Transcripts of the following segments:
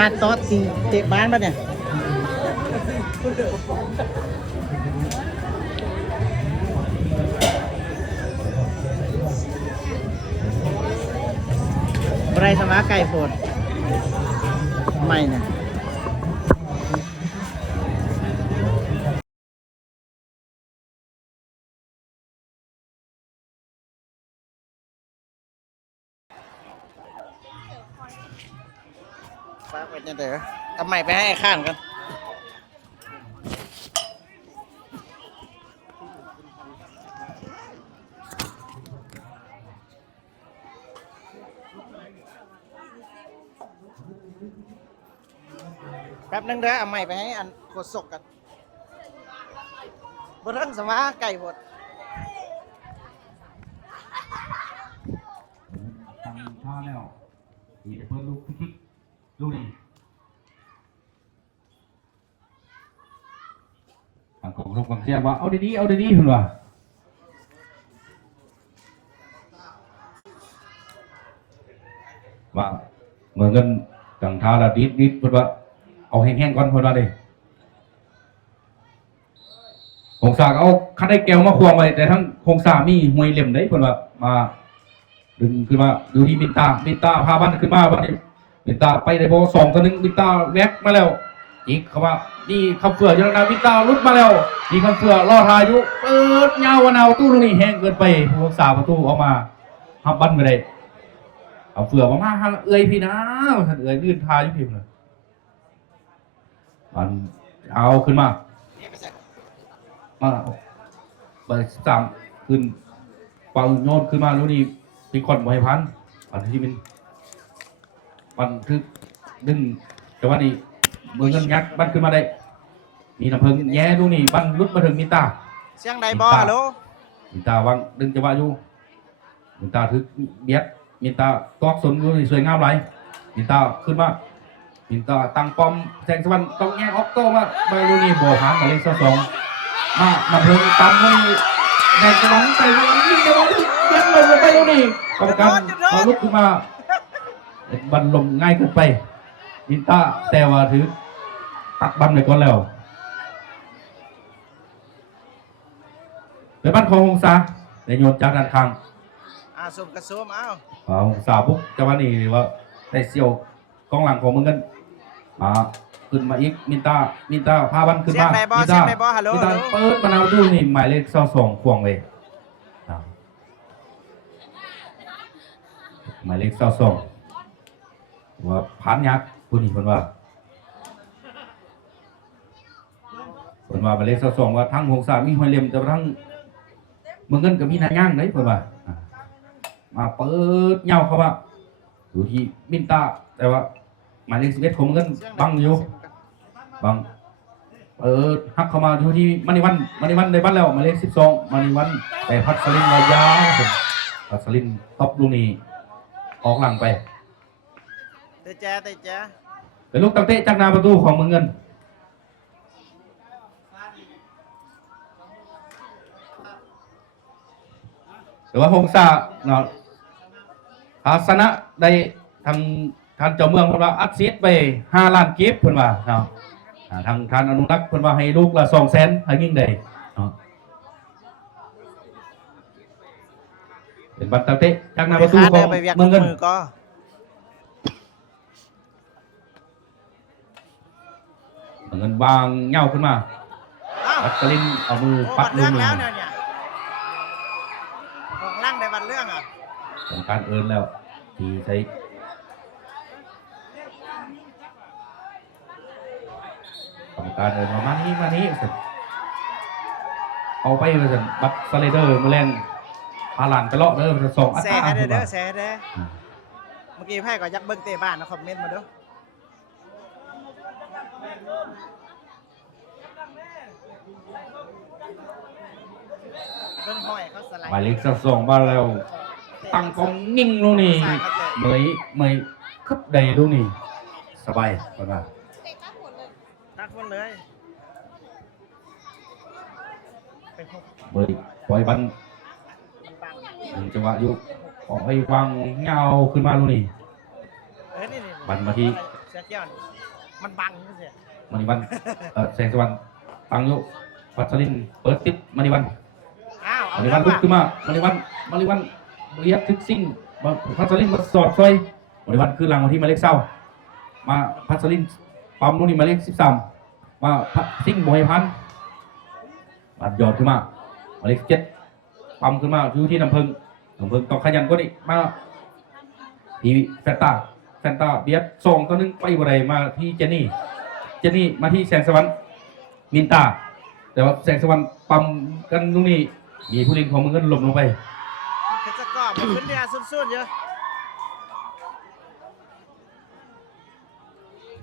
มาโต๊ะตีเตะบ้านปะเนี่ยไรสมาไก่โผดไม่เนี่ยฝากไว้เนี่ยเด้อทำไมไปให้ข้างกันแป๊บนึงเด้อเอาใหม่ไปให้อันโคตรสกกันบนเรื่องสมาไก่หมดทำท่าแล้วอีเพิ่มลูกลูกนี่ทางของรบกวนเสียว่าเอาดีๆเอาดีๆเห็นว่าเหมือนกันต่างท่าละดิดเพิ่นว่าเอาแห้งๆก่อนเพิ่นว่าดิโครงสร้างเอาคันได้แก้วมาควงไว้แต่ทั้งโครงสร้างมีหวยเหลี่ยมได้เพิ่นว่ามาดึงขึ้นมาดูที่มินตาพาบ้านขึ้นมาวันนี้มินตาไปในโบ2 ตัวนึงมินตาแวกมาแล้วอีกเขาว่านี่คำเฟื่อยังนามินตาลุดมาแล้วนี่คำเฟื่อรอทายอยู่เปิดเงาวันเอาตู้ตรงนี้แห้งเกินไปผู้รักษาประตูออกมาหับบันไปเลยเอาเฟื่อมาเอ้ยพี่นะท่านเอ้ยลื่นทายอยู่พี่เลยมันเอาขึ้นมาไป3ขึ้นเป่าโยนขึ้นมาแล้วนี่มีคนบริพันธ์อันที่มันคือดึงแต่ว่านี่มือเงินยัดบันขึ้นมาได้มีน้ำเพิงแย่ดูนี่บันลุดมาถึงมิตาเสียงไดบอฮัลโหลมิตาวางดึงจังหวะอยู่มิตาถึกเบียดมิตาตอกสนดูนี่สวยงามไรมิตาขึ้นมามิตาตั้งป้อมแสงสวรรค์ต้องแย่ออกโต้มาไปดูนี่บ่อหางกับเลข2มาน้ำเพิงตำนี่แดงกระหล่ำไปนี่จังหวะยังลงไปดูนี่กรรมการเอาลุกขึ้นมาบันลมง่ายขึ้นไปมินตาแต่ว่าถือตัดบันไปก่อนแล้วไปบ้านของหงษาในโยนจากด้านข้างซุ่มกระซุ่มหงษาปุ๊บจังหวะนี้ว่าได้เสี่ยวกองหลังของมึงกันขึ้นมาอีกมินตาพาบันขึ้นมามินตาเปิดมานาวดูนี่หมายเลข22ควงเลยหมายเลข22ว่าผ่านยักษ์ผู้นี้คนว่าหมายเลข22ว่าทั้งหงษามีหอยเลี่ยมแต่ทั้งเมืองเงินกับมีนายย่างไหนคนว่ามาเปิดเงาเขาว่าอยู่ที่มินตาแต่ว่าหมายเลข11ของเมืองเงินบังอยู่บังหักเข้ามาอยู่ที่มันิวันในบ้านแล้วหมายเลข12มันิวันแต่พัดสลินระยะพัดสลินท็อปลูกนี้ออกหลังไปเตะแจ๊เป็นลูกตั้งเตะจากหน้าประตูของเมืองเงินหรือว่าหงษาเนาะภาสนะได้ทางท่านเจ้าเมืองเพิ่นว่าอัดเสียไป5 ล้านกิฟต์เพิ่นว่าเนาะทางท่านอนุรักษ์เพิ่นว่าให้ลูกละ200,000ให้ยิ่งได้เนาะเป็นบัตรตั้งเตะจากหน้าประตูของเมืองเงินเงินวางเงาขึ้นมาอัศลินเอามือปัดมือแล้วเนี่ยของล่างในวันเรื่องของการเอิญแล้วทีใช้ของการเอิญมานี้เอาไปเลยสันบัตสไลเดอร์มาเล่นพาหลานไปเลาะเด้อจะส่งแซ่เด้อเมื่อกี้ไพ่ก็ยักเบิ้งเตะบ้านนะคอมเมนต์มาด้วยหมายเลข22มาแล้วตั้งกองนิ่งลูกนี่เมยคึบใดลูกนี่สบายก่อนว่าตักคนเลยเมยปล่อยบันจังหวะอยู่ปล่อยวางเงาขึ้นมาลูกนี่บันมาที่ เจ้านี่มันบังเสีย มาริวันแสงสวรรค์ตังโยพัชรินเปิดติดมาริวัน อ้าวเอา มาริ เรื่ วั อน ง ลุก ว่ะ ขึ้นมามาริวันเรียกทึกซิ่งพัชรินมาสอดซอยมาริวันคือหลังมาที่หมายเลขเศร้ามาพัชรินปั๊มลูกนี้หมายเลข13มาซิ่งบอยพันบัดยอดขึ้นมาหมายเลข7ปั๊มขึ้นมาอยู่ที่น้ำพึ่งต้องขยันกว่านี้มาทีแฟนตาเบียดส่งตัวนึงไปบริมาที่เจนนี่มาที่แสงสวรรค์มินตาแต่ว่าแสงสวรรค์ปั๊มกันตรงนี้มีผู้เล่นของมึงก็หล่นลงไป เพชรกอบขึ้นเรือสุดๆเยอะ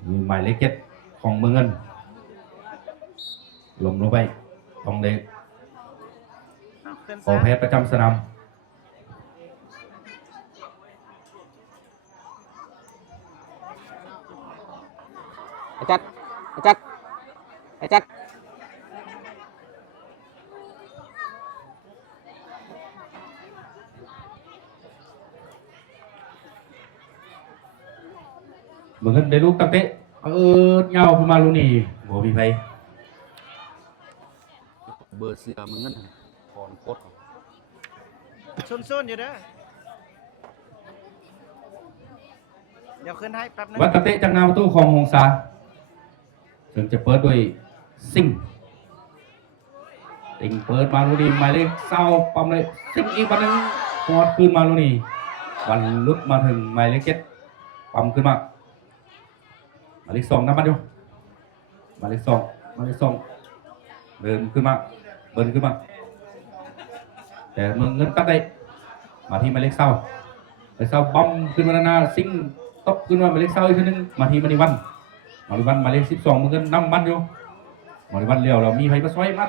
มีหมายเลข7ของเมืองเงินลงไปทองเล็ก เอาขึ้น ขอ ซะ แพทย์ประจำสนามไอ้จัดไอ้จัดไอ้จัด เมืองเงินได้ลูกตั้งเตะเงาขึ้นมาลูกนี่โบมีไฟ เบอร์เสือมึงนั่นก่อนโคตร ซุนๆอยู่เด้อเดี๋ยวขึ้นให้แป๊บนึง วัดตั้งเตะจากหนาประตูของหงสาถึงจะเปิดด้วยซิงเปิดมาลูกนี่หมายเลขเศร้าปั๊มเลยซิงอีกวันนึงพอดขึ้นมาลูกนี่วันลุดมาถึงหมายเลข7ปั๊มขึ้นมาหมายเลข2น้ำมันอยู่หมายเลข2เดินขึ้นมาเบิร์นขึ้นมาแต่เมืองเงินตัดได้มาที่หมายเลขเศร้าปั๊มขึ้นมาหน้าซิงตบขึ้นมาหมายเลขเศร้าอีกทีนึงมาที่มาริวันหมายเลข12เมืองเงินน้ำมันอยู่มาริวันเลี้ยวเรามีไฟมาซอยมา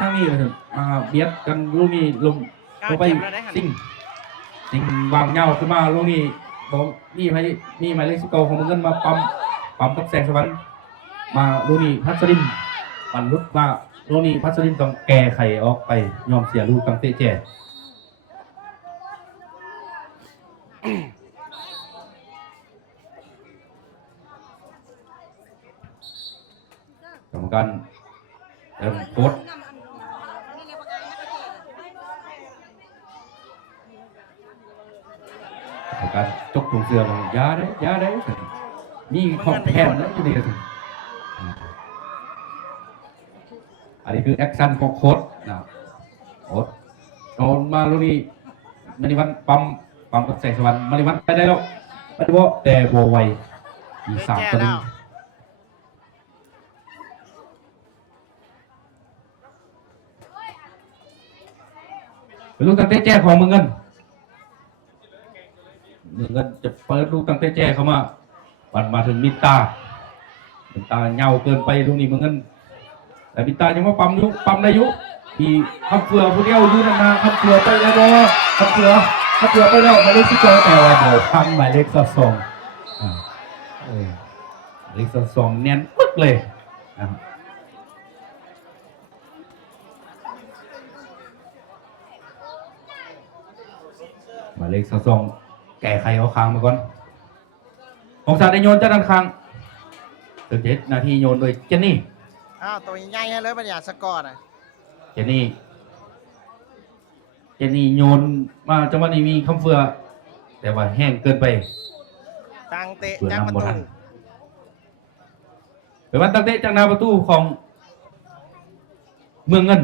ทางนี้เลยมาเบียดกันลูกนี้ลงไปซิงวางเงาขึ้นมาลูกนี้บอกนี่หมายเลข19ของเมืองเงินมาปั๊มกับแสงสวรรค์มาลูกนี้พัชรินมันลุดมาลูกนี้พัชรินต้องแก้ไขออกไปยอมเสียลูกตั้งเตะแจกรรมการเริ่มโพสการจกถุงเสือลงยาได้นี่ของแทนนะที่นี่กันอันนี้คือแอคชั่นของโค้ดนะโค้ดโดนมาลูนี่มาริวันปั๊มกับแสงสวรรค์มาริวันไปได้แล้วไปดูว่าแต่โบไวมี3 ตัวนึงเป็นลูกตั้งเตะแจ้ของเมืองเงินจะเปิดลูกตั้งเตะแจ้เข้ามาปั่นมาถึงมิตาเหงาเกินไปลูกนี้เมืองเงินแต่มิตายังว่าปั๊มได้ยุที่ขับเฟือผู้เดียวอยู่นะขับเฟือไปแล้วบ่ขับเฟือไปแล้วหมายเลข12แต่ว่าโบพังหมายเลข22เลข22เนียนปึ๊กเลยหมายเลข22แก่ใครเอาค้างมาก่อนของสาได้โยนจากด้านข้างถึง7 นาทีโยนโดยเจนนี่ อ้าวตัวใหญ่ๆเลยปัญญาสกอร์น่ะ เจนนี่โยนมาจังหวะนี้มีคำเฟือแต่ว่าแห้งเกินไป ตั้งเตะ เฟือ จากประ นำบอล ตู เป็นวันตั้งเตะจากหนาประตูของเมืองเงิน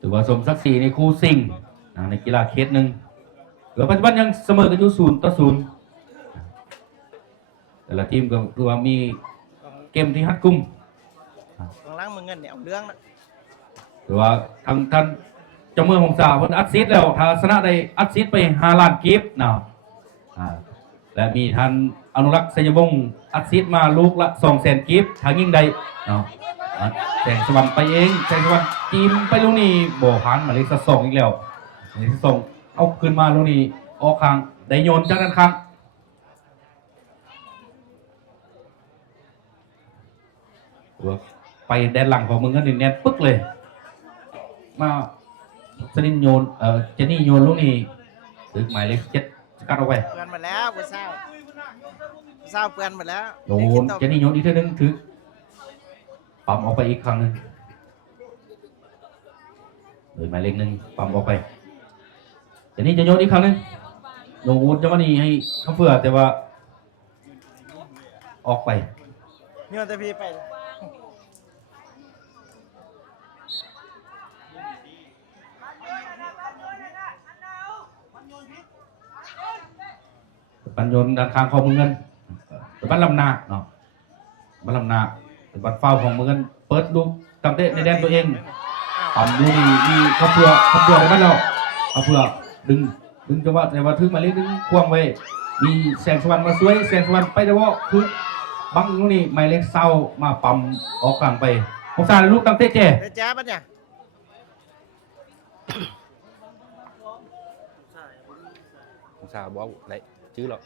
ถือว่าสมศักดิ์ศรีในคู่ซิงในกีฬาเคสหนึ่งเหลือปัจจุบันยังเสมอกันอยู่0-0แต่ละทีมก็คือว่ามีเกมที่ฮัดกุม ของล้างมือเงินเนี่ยเอาเรื่องนะ หรือว่าทางท่านเจ้าเมืองหงสาเพิ่นอัดซีดแล้วถ้าชนะได้อัดซีดไป5 ล้านกีบนะและมีท่านอนุรักษ์สยวงศ์อัดซีดมาลูกละ200,000กีบทางยิ่งใดเนาะแสงสวรรค์ไปเองแสงสวรรค์จีมไปลูกนี้บ่ผ่านหมายเลข2อีกแล้วหมายเลข2เอาขึ้นมาลูกนี้ออกข้างได้โยนจากด้านข้างตัว ไปแดนหลังของมึงก็แน่นปึ๊กเลยมาสลินโยนเจนี่โยนลูกนี่ถึงหมายเลข7กัดเอาไว้ เปื่อนหมดแล้วผู้เศร้าเปื่อนหมดแล้ว โยนเจนี่โยนอีกทีนึงถือปั๊มออกไปอีกครั้งนึงโดยหมายเลข1ปั๊มออกไปเจนี่จะโยนอีกครั้งนึงโยนจะมานี่ให้เขาเพื่อแต่ว่าออกไป โยนแต่พี่ไป ปันโยนด้านข้างของมือเงินปันลำนาเนาะปันลำนาปันเฝ้าของมือเงินเปิดลูกตั้งเตะในแดนตัวเองปั๊มลูกนี่เขาเพื่อในบ้านเราเขาเพื่อดึงจังหวะแต่ว่าถึงมาเล่นดึงควงไว้มีแสงสวรรค์มาสวยแสงสวรรค์ไปแต่ว่าคือบังลูกนี่หมายเลขเศร้ามาปั๊มออกกลางไปผมสารลูกตั้งเตะเจแจ๊บปะเนี่ย สาวบอกไหนชื่อหรอ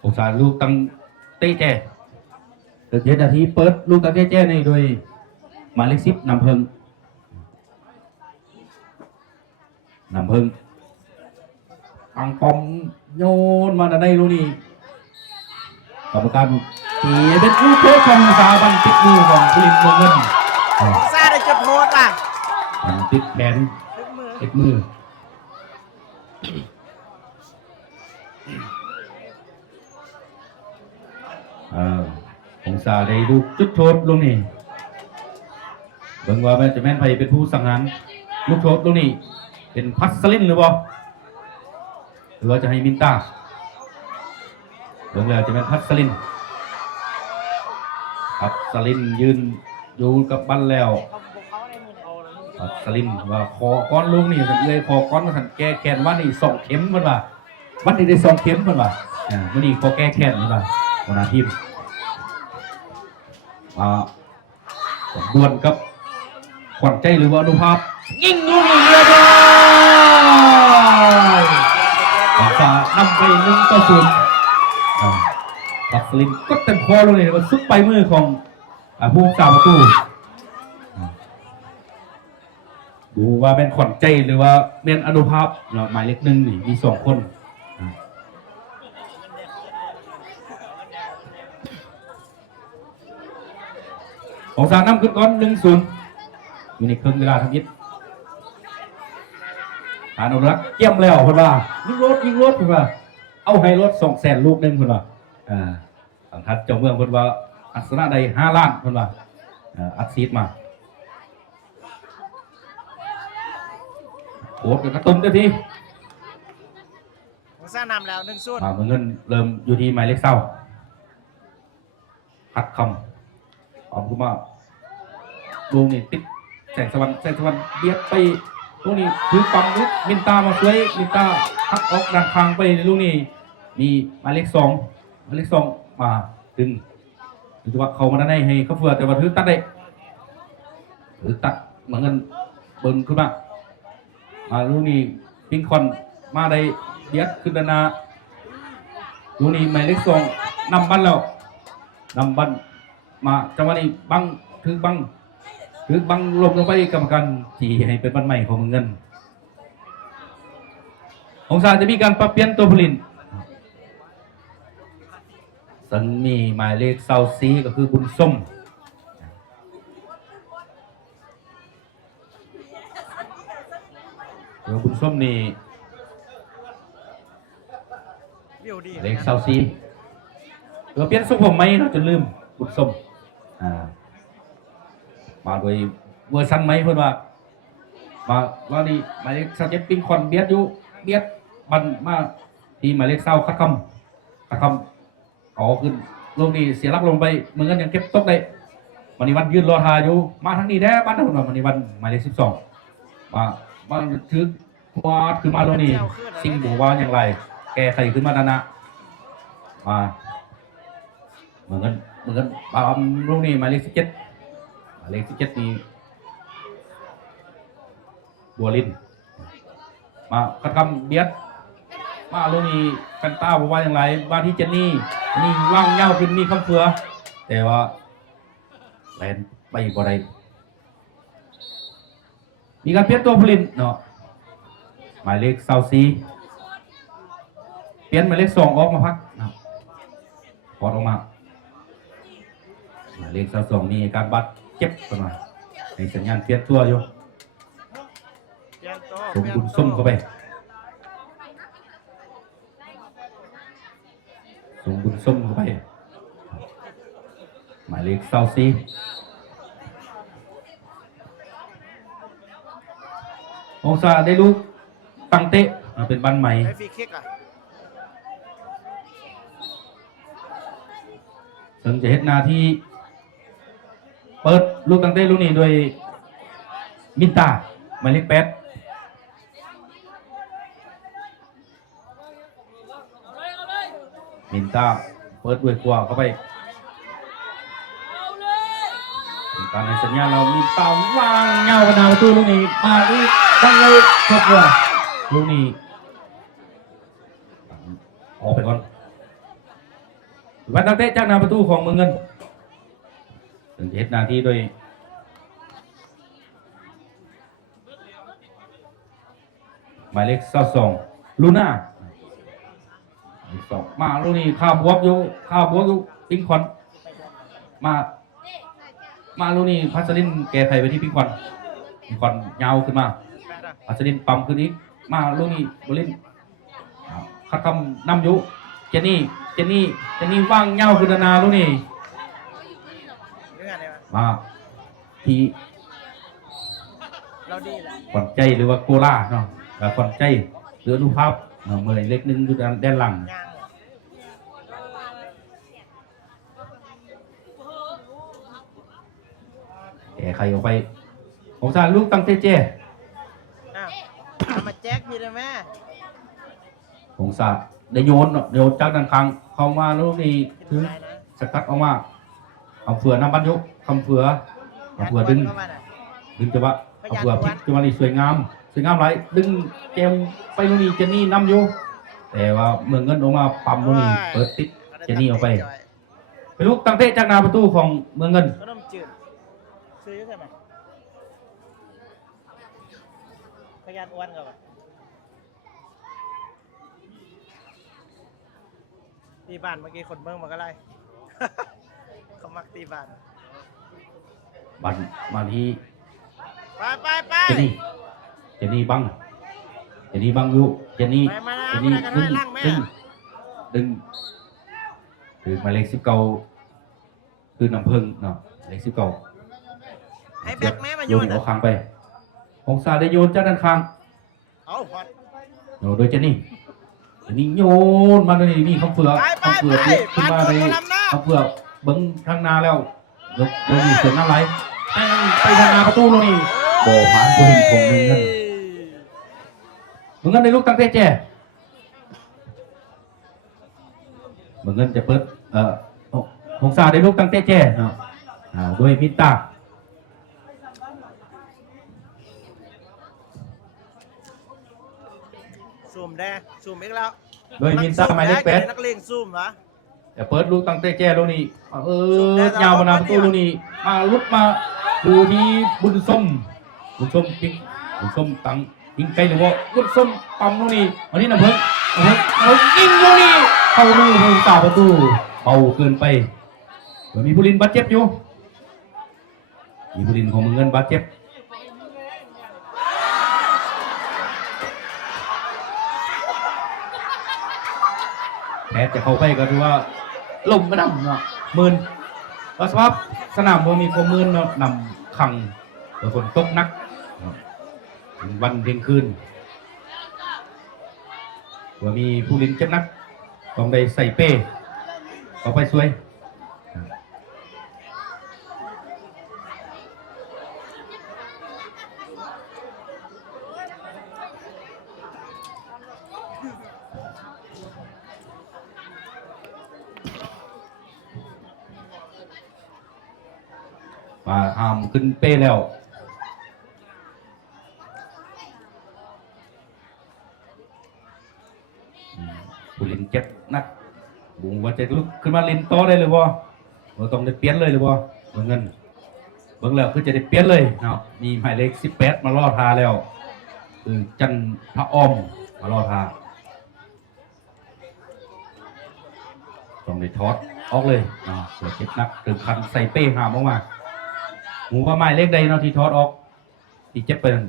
ผมสารลูกตั้งเตะเจเดือดนาทีเปิดลูกตั้งเตะเจในโดยหมายเลข10นำเพิ่งอังปอมโยนมาในลูกนี้กรรมการตีเป็นผู้โชคของสาบันติดมือของผู้ลินวงเงิน ซาได้จุดโทษว่ะ มันติดแขน ลึกมือ ติดมือของสาได้ลูกจุดโทษลูกนี้เบิ่งว่าแม่จะแม่นไผเป็นผู้สังหารลูกโทษลูกนี้เป็นพัสลินหรือเปล่าหรือว่าจะให้มินตาเบิ่งแล้วจะเป็นพัสลินยืนอยู่กับบันแล้วพัสลินว่าคอก้อนลูกนี่มันเลยคอก้อนมันแก้แขนว่านี่2 เข็มมันว่าวันนี้ได้2 เข็มมันว่าวันนี้คอแก้แขนมันว่าหัวหน้าทีมดวลกับขวัญใจหรือว่าอนุภาพยิงลูกนี้เรียบร้อยจะนำไป1-0พัสลินก็เต็มคอเลยมันซุกไปมือของผู้รักษาประตูดูว่าเป็นขวัญใจหรือว่าเป็นอนุภาพหมายเลข1นี่มี2 คนของสารน้ำขึ้นก่อน1-0อยู่ในครึ่งเวลาทำยิดอนุรักษ์เกี่ยมแล้วคนว่ายิงรถคนว่าเอาให้รถ200,000 ลูกนึงคนว่าสังทัดเจ้าเมืองคนว่าอัศนะใด5 ล้านคนว่าอัดซีดมาโอ้กระตุ้นได้ที ผมซ่านำแล้ว1-0เมืองเงินเริ่มอยู่ที่หมายเลข20หัดคำออกขึ้นมาลูกนี่ติดแสงสวรรค์เบียดไปลูกนี้ถือปั๊มมินตามาสวยมินตาหักออกด้านข้างไปลูกนี้มีหมายเลข2มาดึงถือว่าเขามาได้ให้เขาเฟื่อแต่ว่าถือตัดได้ถือตัดเหมือนกันเบิ้ลขึ้นมาลูกนี้ปิงคอนมาได้เบียดขึ้นด้านหน้าลูกนี้หมายเลข2นำบันแล้วนำบันมาจังหวะนี้บังถือบังลงไปกรรมการที่ให้เป็นบันใหม่ของเงินองศาจะมีการปรับเปลี่ยนตัวผลิตซึ่งมีหมายเลข24ก็คือบุญส้มบุญส้มนี่เลข24เปลี่ยนทรงผมไหมเราจะลืมบุญส้มมาโดยเวอร์ชันไหมเพื่อนว่ามาว่านี่หมายเลข27ปิงคอนเบียดบันมาที่หมายเลข20คัดคำเอาขึ้นลงนี่เสียรักลงไปเหมือนกันยังเก็บตกได้มณีวันยืนรอทาอยู่มาทั้งนี้แน่บ้านทั้งหมดมณีวันหมายเลข12มาถือวาดขึ้นมาลงนี่สิ่งดูว่าอย่างไรแกใครขึ้นมาด้านหน้ามาเหมือนกัน มือนกันปาล์มลูกนี้หมายเลข17หมายเลข17นี่บัวลินมาคัดคำเบียดมาลูกนี้กันต้าบอกว่าอย่างไรมาที่เจนนี่นี่ว่างเย้าขึ้นมีคำเฟือแต่ว่าแลนไปบ่ได้มีการเปลี่ยนตัวผู้เล่นเนาะหมายเลข24เปลี่ยนหมายเลข2ออกมาพักนะพอดออกมาหมายเลข22นี่การบัดเจ็บกันมาในสัญญาณเปลี่ยนตัวอยู่สมบุญส้มเข้าไปสมบุญส้มเข้าไปหมายเลข24องศาได้ลูกตั้งเตะเป็นบันใหม่ ได้ฟรีคิกอ่ะ ซึ่งจะเฮ็ดหน้าที่เปิดลูกตั้งเตะลูกนี้โดยมินตาหมายเลข8มินตาเปิดด้วยขวาเข้าไปการในสัญญาณเรามินตาวางเงาหน้าประตูลูกนี้มาอีกตั้งเลยครบเลยลูกนี้ออกไปก่อนวันตั้งเตะจากหน้าประตูของเมืองเงินถึงจะเฮ็ดหน้าที่โดยหมายเลข22ลูน่า2มาลูกนี้ข้าวบวกอยู่พิงคอนมาลูกนี้พัชรินแก้ไขไปที่พิงคอนยาวขึ้นมาพัชรินปั๊มขึ้นอีกมาลูกนี้บอลลินคัดคำนำอยู่เจนี่ว่างเงาขึ้นนาลูกนี้มาที่ เราดีแหละ ขวัญใจหรือว่าโกล่าเนาะขวัญใจหรืออนุภาพเมื่อเล็กนึงอยู่ด้านหลังแก่ใครออกไปของซาลูกตั้งเตเจมาแจ็คพี่เลยแม่ ของซาได้โยนจากด้านข้างเข้ามาลูกนี้ถือสกัดออกมาคำเฟือน้ำบันยุคำเฟือดึงจังหวะคำเฟือพลิกจังหวะนี้สวยงามไรดึงเกมไปลูกนี้เจนนี่นำอยู่แต่ว่าเมืองเงินออกมาปั๊มลูกนี้เปิดติดเจนนี่ออกไปลูกตั้งเตะจากหน้าประตูของเมืองเงินขนมจืดซื้อใช่ไหมพยานอ้วนก่อนตีบ้านเมื่อกี้คนเมืองมาก็ไล่ เขามักตีบ้านบันมาที่ไปเจนี่บังอยู่เจนี่ดึงคือหมายเลข19คือน้ำพึ่งเนาะเลข19ให้แบกแม่มาโยนเอาค้างไปองศาได้โยนจากด้านข้างเอาพอดโดยเจนี่โยนมาเลยนี่คำเฟือขึ้นมาในคำเฟือเบิ้งข้างหน้าแล้วยกนี่เสียงน้ำไหลไปทางหน้าประตูแล้วนี่บ่อผ่านผู้หญิงของเมืองเงินในลูกตั้งเตะแจ้เมืองเงินจะเปิดองศาได้ลูกตั้งเตะแจ้เนาะโดยมินตาซูมได้ซูมอีกแล้วโดยมินตาหมายเลข8นักเลงซูมวะแต่เปิดลูกตั้งเตะแจ้ลูกนี้ยาวมานาประตูลูกนี้มาลุกมาดูที่บุญส้มพิงบุญส้มตั้งยิงไกลหรือว่าบุญส้มปั๊มลูกนี้วันนี้น้ำเพิ่งยิงลูกนี้เข้ามือผู้สาประตูเบาเกินไปมีผู้ลินบาดเจ็บอยู่มีผู้ลินของเมืองเงินบาดเจ็บแพ้จะเข้าไปก็ถือว่าลมไม่นำเนาะมืนสภาพสนามมันมีความมืนเนาะนำขังฝนตกนักวันเที่ยงคืนว่ามีผู้ลินเจ็บนักต้องได้ใส่เป้ต่อไปสวย มาหามขึ้นเป้แล้วผู้เล่นเจ็บนักบุงว่าจะลุกขึ้นมาเล่นโตได้เลยบ่เราต้องได้เปลี่ยนเลยบ่เบิ่งเงินเบิ่งแล้วคือจะได้เปลี่ยนเลยเนาะมีหมายเลข18มารอทาแล้วคือจันทอ้อมมารอทาต้องได้ทอดออกเลยเนาะเสือเจ็บนักถึงคันใส่เป้หามออกมาหมูว่าหมายเลขใดเนาะที่ทอดออกที่เจ็บไปนั่น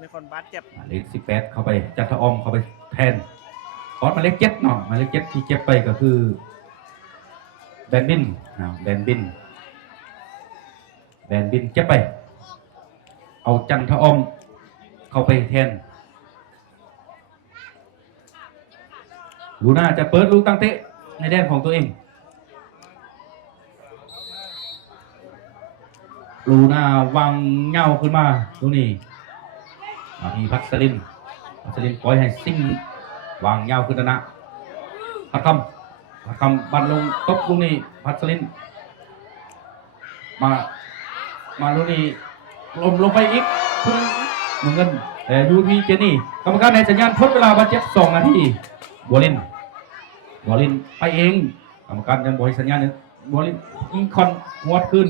มีคนบาดเจ็บ หมายเลข18เข้าไปจันทอ้อมเข้าไปแทนทอดหมายเลข7เนาะหมายเลข7ที่เจ็บไปก็คือแบนบินแบนบินเจ็บไปเอาจันทอ้อมเข้าไปแทนลูน่าจะเปิดลูกตั้งเตะในแดนของตัวเองลูน่าวางเงาขึ้นมาตรงนี้มีพัสลินปล่อยให้ซิ่งวางเงาขึ้นนะพัดคำบันลงตบตรงนี้พัสลินมาตรงนี้ลงไปอีกเหมือนกันแต่ยูวีเจนี่กรรมการในสัญญาณทดเวลาบาดเจ็บ2 นาทีบอลินไปเองกรรมการยังบอกให้สัญญาณนึงบอลินยิงคอนหัวขึ้น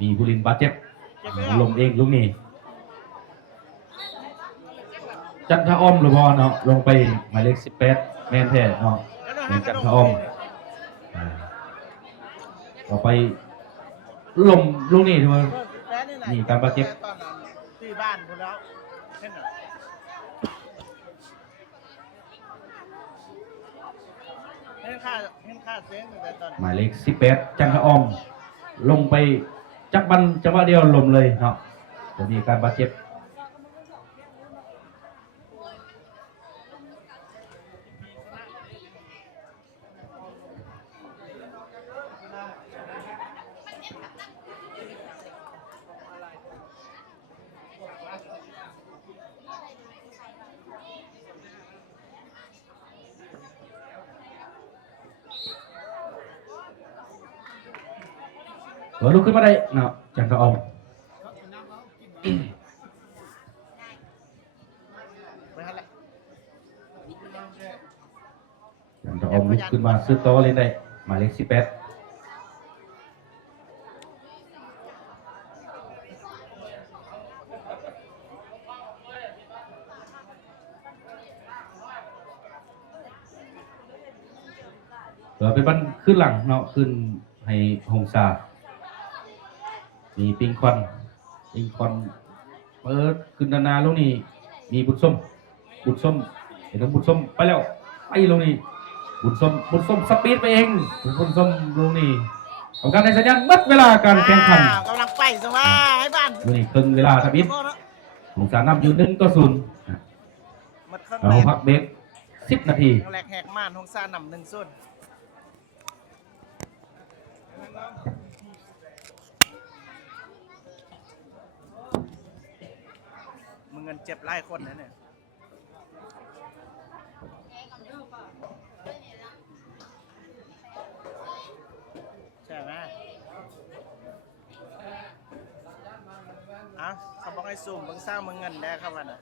มีบุรินบาดเจ็บลงเองลูกนี้จันทอ้อมหรือบอลเนาะลงไปหมายเลข18แมนแท้เนาะเป็นจันทอ้อมต่อไปลมลูกนี้ถูกไหมนี่การบาดเจ็บที่บ้านคุณแล้วเช่นเห็นค่าเสียงตั้งแต่ตอนหมายเลข18จันทอ้อมลงไปจักบันจังหวะเดียวลมเลยเนาะจะมีการบาดเจ็บลุกขึ้นมาได้เนาะจันทอ้อมจันทอ้อมลุกขึ้นมาซื้อโต๊ะเล่นได้หมายเลข18เป็นบันขึ้นหลังเนาะขึ้นให้หงซามีปิงคอนเปิดขึ้นนาลงนี่มีบุญส้มเห็นบุญส้มไปแล้วไปลงนี่บุญส้มสปีดไปเองบุญส้มลงนี่ของการในสัญญาณมัดเวลาการแข่งขันกำลังไปสว่าให้บ้านลงนี่ครึ่งเวลาทับิดหงซานำอยู่1-0เราพักเบรก10 นาทีแหลกแหกม่านหงซานำ1-0มึงเงินเจ็บไล่คนนะเนี่ยใช่ไหมเขาบอกให้สุ่มมึงสร้างมึงเงินได้ครับวันน่ะ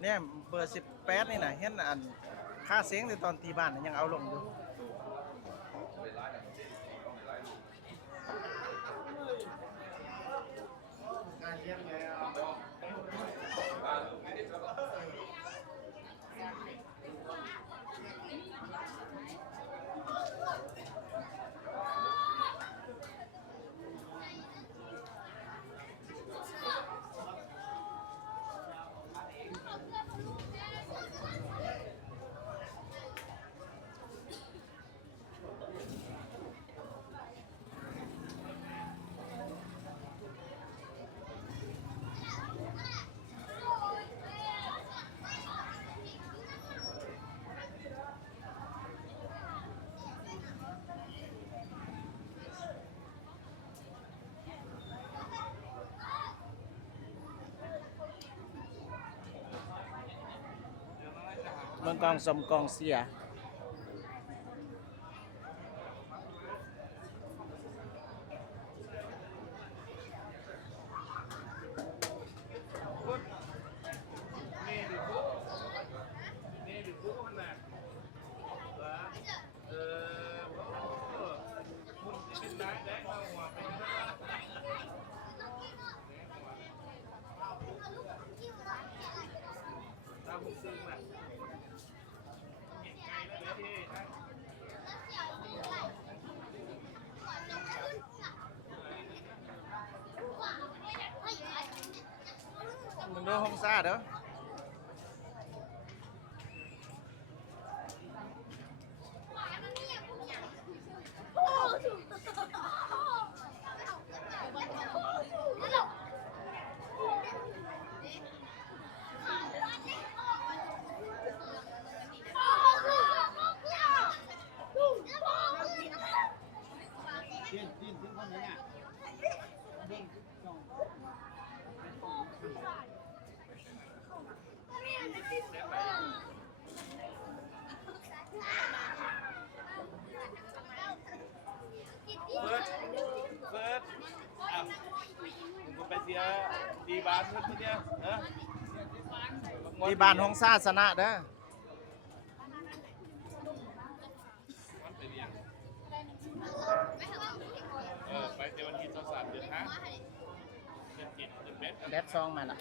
เนี่ยเบอร์18นี่นะเห็นอันค่าเสียงในตอนตีบ้านยังเอาลงอยู่ เมืองกองสมกองเสียมึงดูห้องซ่าเด้อดีบานห้องซ่าชนะเด้อไปเดี๋ยววันที่23เดือน5เดือน7เดือน8 แดดซองมาละ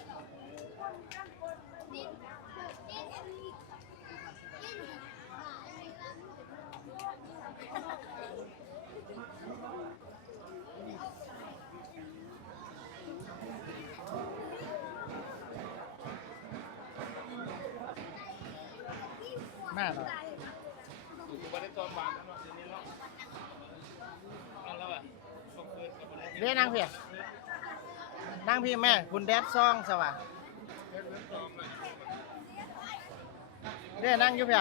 แม่เหรอ กูไม่ได้ตอนบานนั่นหรอกเดี๋ยวนี้เนาะนั่นแล้วอ่ะส่งคืนกับบ่ได้ เรียนนั่งพี่นั่งพี่แม่คุณแดดซองสว่างเรียนนั่งอยู่พี่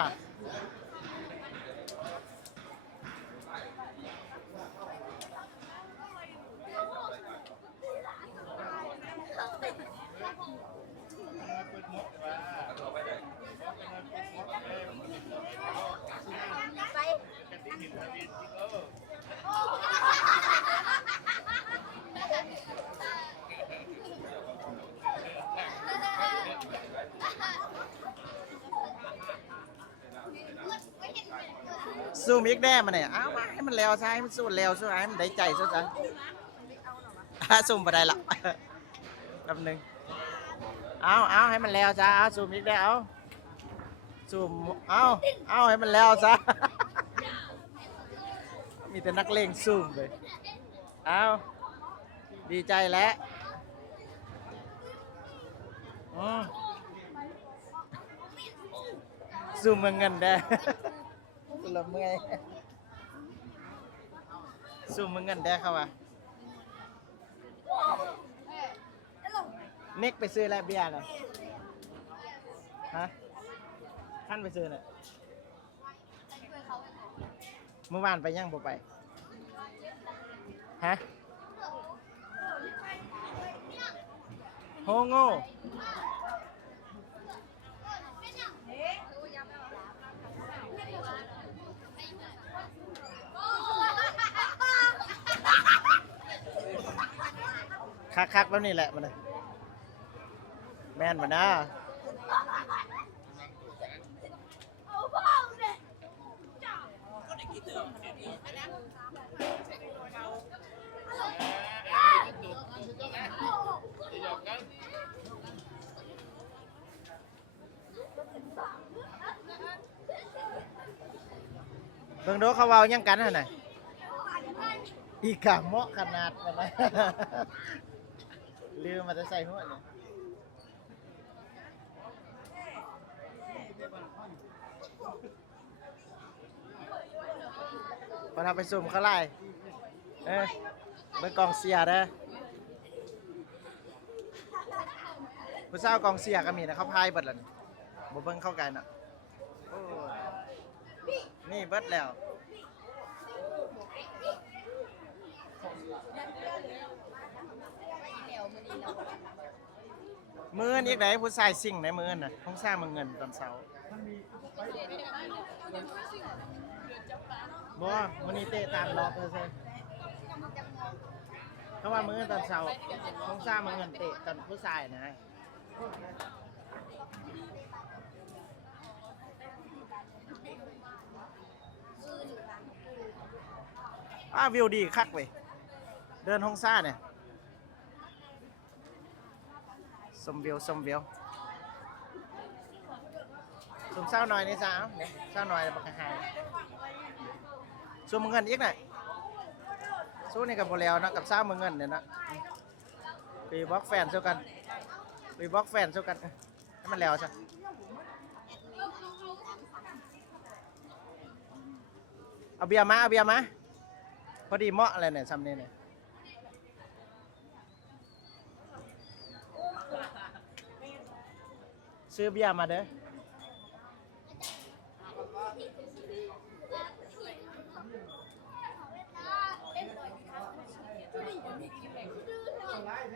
ซูมอีกแน่มาเนี่ยเอามาให้มันแล้วซะให้มันสู้แล้วสู้ให้มันได้ใจสู้ซะซูมไปได้ละแป๊บนึงเอาให้มันแล้วซะเอาซูมอีกได้เอาซูมเอาให้มันแล้วซะมีแต่นักเลงซูมเลยเอาดีใจแล้วซูมเงินได้ละเมื่อยซูมเงินได้เข้ามานิกไปซื้ออะไรเบียร์น่ะฮะท่านไปซื้อน่ะเมื่อวานไปยังบ่ไปฮะโฮโง่คักๆแล้วนี่แหละมันเลยแม่นมานะเบิ่งดูเขาเว้ายังกันหั่นน่ะอีกะเหมาะขนาดมันนะลืมมาจะใส่หัวเนี่ยพอทำไปสุ่มเขาไล่เบิ่งกองเสียเด้อผู้สาวกองเสียก็มีนะเขาพายเบิดแล้วนี่บ่เบิ่งเข้ากันน่ะโอ้นี่เบิดแล้วมืออีกไหนผู้ชายสิ่งไหนมือน่ะต้องสร้างมือเงินตอนเช้า บ่มันนี่เตะตามล็อกเลยเพราะว่ามื้อตอนเช้าต้องสร้างมันเงินเตะตอนผู้ชายนะวิวดีคักเว้ยเดินห้องซ่าเนี่ยชมวิวชมวิวชมเศร้าหน่อยนี่สาวเนี่ยเศร้าหน่อยบักหายชมเงินอีกหน่อยสู้นี่กับโบแล้วนะกับเศร้าเงินเนี่ยนะไปบล็อกแฟนเท่ากันไปบล็อกแฟนเท่ากันให้มันแล้วซะเอาเบียร์มาเอาเบียร์มาพอดีเหมาะอะไรเนี่ยซ้ำนี่เนี่ยซื้อเบียร์มาเด้อ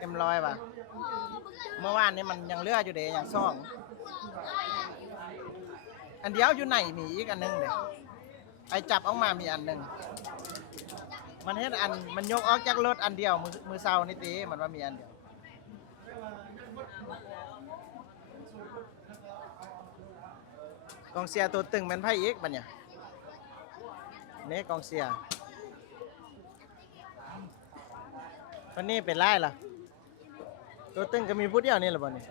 M100ป่ะเมื่อวานนี้มันยังเหลืออยู่เด้ยังซ่องอันเดียวอยู่ไหนมีอีกอันนึงเด้ไอจับออกมามีอันนึงมันเห็นอันมันยกออกจากรถอันเดียวมือเศร้านี่ตีมันว่ามีอันเดียวกองเชียร์ตัวตึงเป็นไพ่อีกบัดเนี่ยนี่กองเชียร์วันนี้เป็นไรล่ะตัวตึงก็มีผู้เดียวนี่แหละบัดเนี่ย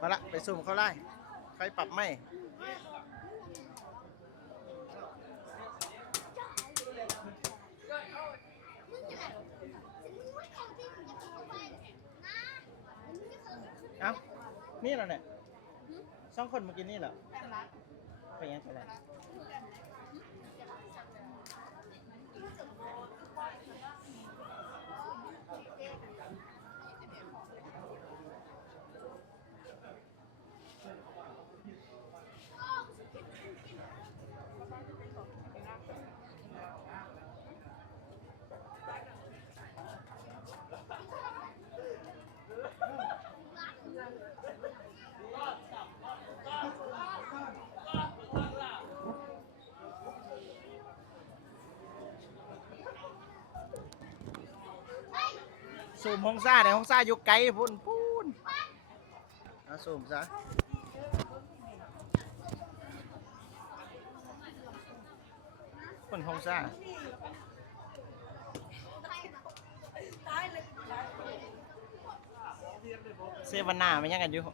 มาละไปสุ่มเขาไล่ใครปรับไม่เอ้านี่เหรอเนี่ยสองคนเมื่อกี้นี่เหรอไปยังไงสูมห้องซ่าเนี่ยห้องซ่าอยู่ไกลพุ่นเอาสูมซะพุ่นห้องซ่าเซวาน่ามันยังกันอยู่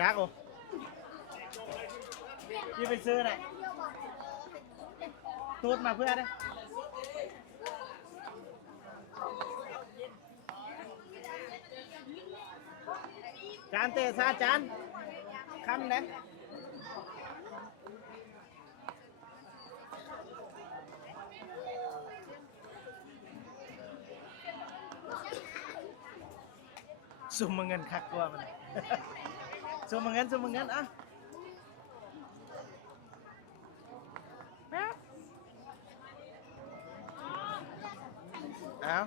ยากอ่ะยี่ไปซื้อหน่อยตูดมาเพื่อได้จานเตะซาจานคำเนี่ยสุ่มเงินคักกว่ามันสุ่มเงินอ่ะเอา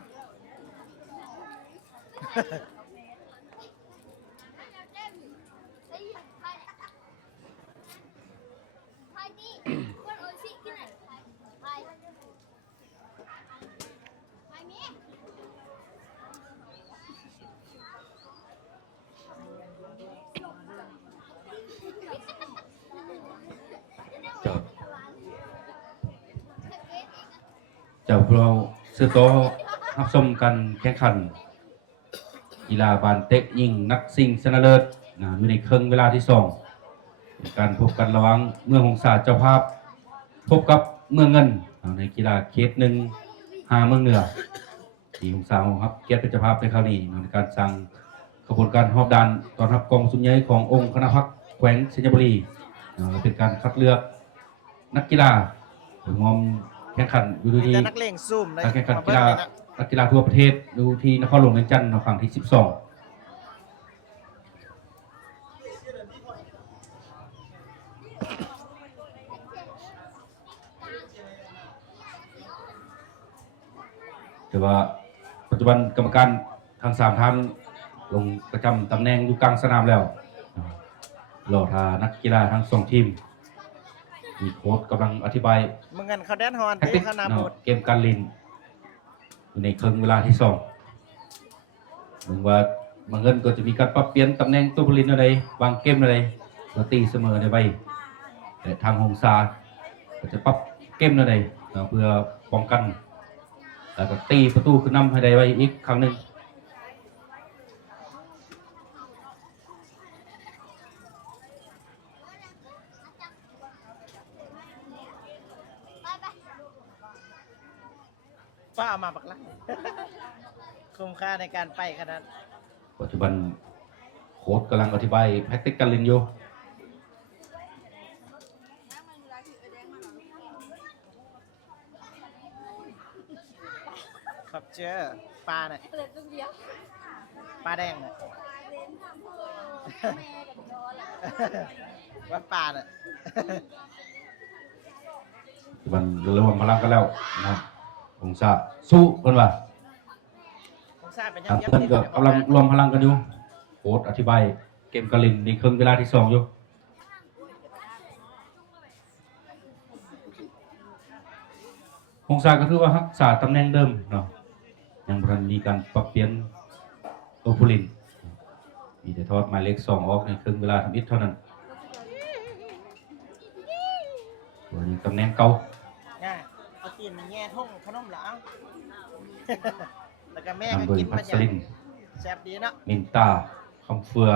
เจ้าเราเสือโตรับชมกันแข่งขันกีฬาบานเตะยิงนักซิงชนะเลิศมีในครึ่งเวลาที่2 เป็นการพบกันระหว่างเมืองหงสาเจ้าภาพพบกับเมืองเงินในกีฬาเขต1 5 เมืองเหนือที่หงสาครับเกียรติเป็นเจ้าภาพในคราวนี้ในการสั่งขบวนการหอบดานตอนรับกองสุนใหญ่ขององค์คณะพรรคแขวงสิงห์บุรีเป็นการคัดเลือกนักกีฬาถึงมอมแข่งขันอยู่ที่แต่นักเลงซุ่มเลย การแข่งขันกีฬานักกีฬาทั่วประเทศดูที่นครหลวงเวียงจันทร์ครั้งที่12แต่ว่าปัจจุบันกรรมการทั้ง3 ท่านลงประจำตำแหน่งอยู่กลางสนามแล้วรอท่านักกีฬาทั้ง2 ทีมมีโค้ชกำลังอธิบายมึงเงินเขาแดนฮอน แท็กติก ขนาดหมด เกมการเล่นอยู่ในครึ่งเวลาที่2มึงว่าบางเงินก็จะมีการปรับเปลี่ยนตำแหน่งตัวผู้เล่นอะไรบางเกมอะไรก็ตีเสมอได้ไว้แต่ทางหงสาก็จะปรับเกมอะไรเพื่อป้องกันแล้วก็ตีประตูขึ้นนำให้ได้ไว้อีกครั้งหนึ่งป้าเอามาบักละ คุ้มค่าในการไปขนาด ปัจจุบันโค้ชกำลังอธิบายแท็กติกการเล่นอยู่ครับเจอปลาเนี่ยปลาแดงเนี่ย ว่าปลาเนี่ย ปัจจุบันรวมพลังกันแล้วนะครับหงสาสู้กันว่า ผมทราบเป็นยั ครั ง บ ยัง เพื่อนก็กำลังรวมพลังกันอยู่โค้ชอธิบายเกมการเล่นในครึ่งเวลาที่2อยู่หงสาก็คือว่ารักษาตำแหน่งเดิมเนาะยังบ่ทันมีการปรับเปลี่ยนตัวผู้เล่นมีแต่ทอดหมายเลข2ออกในครึ่งเวลาทำอิฐเท่านั้นตัวนี้ตำแหน่งเก่า ง่ายเอาตีนมาแง่ท่งขนมเหรอ แล้วก็แม่ นำ ก็ โดย กิน พั มา ส อย่าง ลิน แซ่บดีเนาะ มินตาคำเฟือ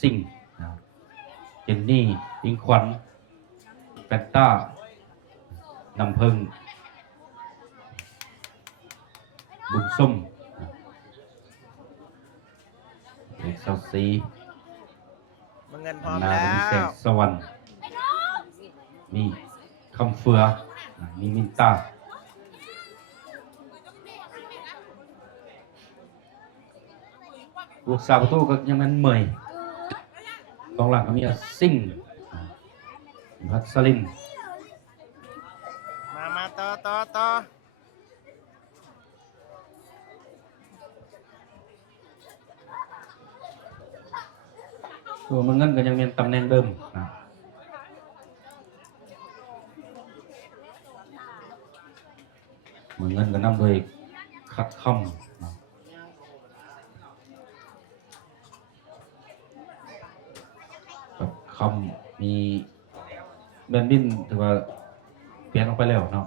ซิงนะเจนนี่อิงขวัญแฟนต้านำเพิ่งบุญส้มเด็กสาวสี มึงเงินพร้อม นา แล้ มีแสง ว สวรรค์มีคำเฟือมีมินตาลูกสาวประตูก็ยังนั้นเมยกองหลังก็มีซิงพัสลินมาต่อตัวมันเงินก็ยังเป็นตำแหน่งเดิมนะมันเงินก็นำโดยคัดคำนะคัดคำมีแบนบินถือว่าเปลี่ยนออกไปแล้วเนาะ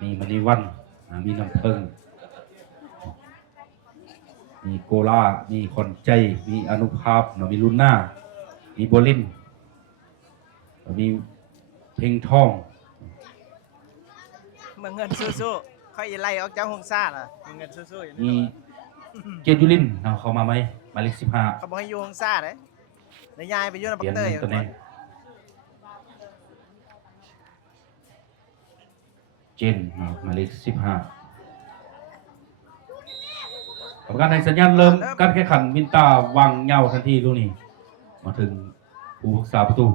มีมณีวันมีน้ำเพิ่งมีโกล่ามีคอนใจมีอนุภาพมีลุน่ามีโบลินมีเพลงทอง มึงเงินสู้ๆค่อยไล่ออกจากห้องซ่าล่ะมึงเงินสู้ๆอยู่ มี นี่ เจนยูลินเข้ามาไหมหมายเลข15เขาบอกให้อยู่ห้องซ่าเลยนายยายไปอยู่ใน เป ปั ลี่ยน กเตย ตัวนี้เจนหมายเลข15กรรมการให้สัญญาณเริ่มการแข่งขันมินตาวางเหย้าทันทีลูกนี้มาถึงผู้รักษาประตู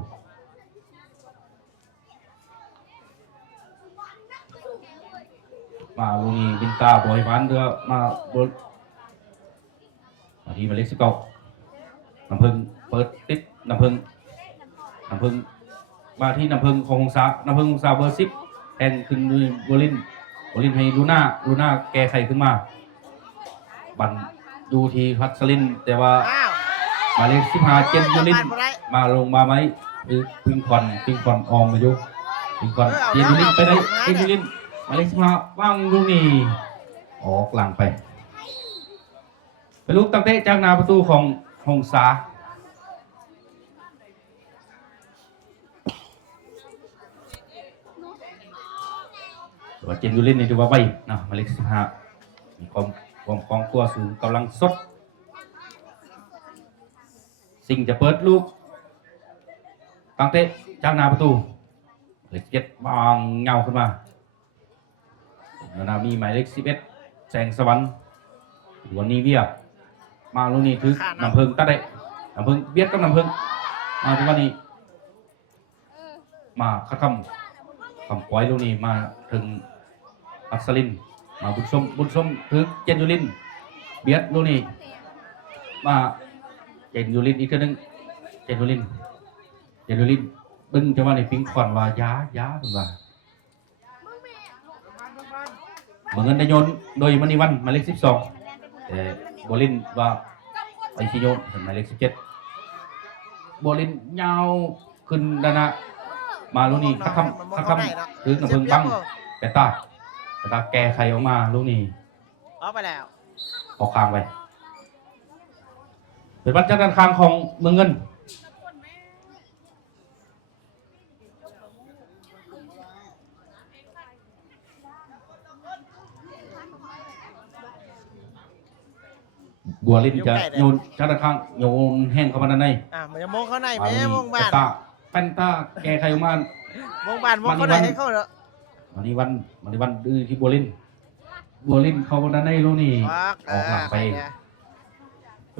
มาลูกนี้มินตาบอยพันเถอะมาโดนมาที่หมายเลข19น้ำพึ่งเปิดติดน้ำพึ่งมาที่น้ำพึ่งของหงสาน้ำพึ่งหงสาเบอร์10แทงขึ้นด้วยโบลินให้ลูน่าแก้ไขขึ้นมาบันดูทีพัสลินแต่ว่า อ้าว หมายเลข15เจนยูลินมาลงมาไหมพิงคอนออมมายุพิงคอนเจนยูลินไปได้เจนยูลินหมายเลข15ว่างลูกนี้ออกหลังไปเป็นลูกตั้งเตะจากหน้าประตูของหงสา ตัวเจนยูรินนี่ถือว่าไวนะหมายเลข15มีความคล่องตัวสูงกำลังสดสิ่งจะเปิดลูกตั้งเตะจากหน้าประตูเลข7วางเงาขึ้นมานามีหมายเลข11แสงสวรรค์วันนี้เวียมาลูกนี้ถือน้ำเพิงตัดได้น้ำเพิงเบียดกับน้ำเพิงมาถึงวันนี้มาคัดคำปล่อยลูกนี้มาถึงอัศรินมาบุญส้มถึงเจนยูรินเบียดลูกนี้มาเจนยูรินอีกทีนึงเจนยูรินดึงจะว่าในปิงคอนว่าย้าเป็นว่าเหมือนกันได้โยนโดยมณีวันหมายเลข12แต่บอลินว่าไอชิโยนหมายเลข17บอลินยาวขึ้นด้านหน้ามาลูกนี้คัดคำถึงน้ำเพิงบังแต่ตาแกใครออกมาลูกนี้ ออกไปแล้ว ออกคางไปเป็นวัดจันทร์คางของเมืองเงินบัวลิ้นจะโยนจันทร์คางโยนแห้งเข้ามาด้านในมันจะมองเข้าในแม่มองบ้านเป็นตาแกใครออกมาม องบ้านมองเข้าในให้เข้าเลยมันนี่วันดื้อที่บัวลิ้นเข้ามาด้านในลูกนี่ออกหลังไป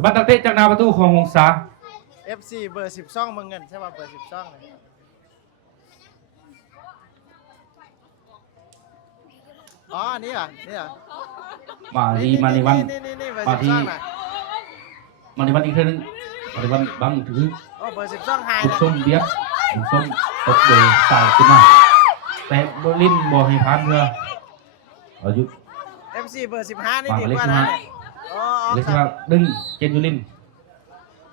บัตรตักเตะจากนาประตูของหงสา FC เบอร์12มึงเงินใช่ป่ะเบอร์12เลยอ๋อนี่เหรอมาดีมาในวันมาที่มาในวันอีกครั้งนึงมาในวันบังถือเบอร์12หายบุญส้มเบียดบุญส้มตกโดยสายขึ้นมาแต่โบลินบอกให้ผ่านเพื่ออายุ FC เบอร์15นี่ดีกว่านะเล็กครับดึงเจนยูริน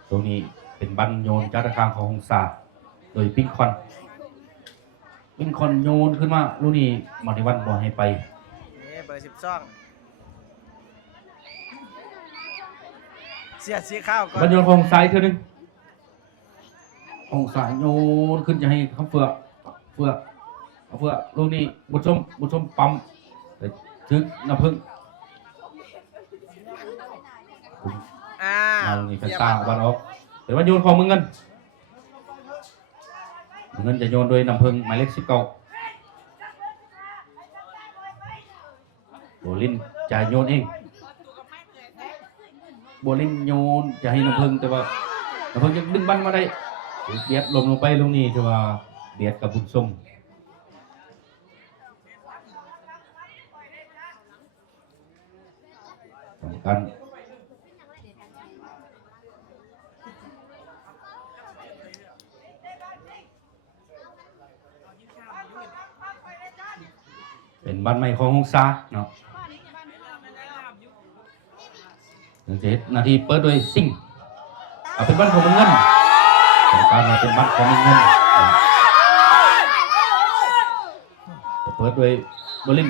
ตรงนี้เป็นบันโยนจากทางของหงสาโดยปิ้งคอนโยนขึ้นมาลูกนี้มาในวันบอกให้ไปนี่เบอร์12เสียข้าวก่อนบันโยนของซ้ายเท่านึงของซ้ายโยนขึ้นจะให้เขาเฟือลูกนี้บุญส้มปั๊มถึงน้ำพึ่งมาลูกนี้เป็นตาวันออกเป็นวันโยนของเมืองเงินจะโยนโดยน้ำพึ่งหมายเลข19โบลินจะโยนเองโบลินโยนจะให้น้ำพึ่งแต่ว่าน้ำพึ่งยังดึงบันมาได้เบียดลงไปลูกนี้แต่ว่าเบียดกับบุญส้มสำคัญเป็นบ้านใหม่ของหงสาเนาะ17 นาทีเปิดโดยซิ่งเป็นบ้านของเมืองเงินการมาเป็นบ้านของเมืองเงินเปิดโดยบอลิน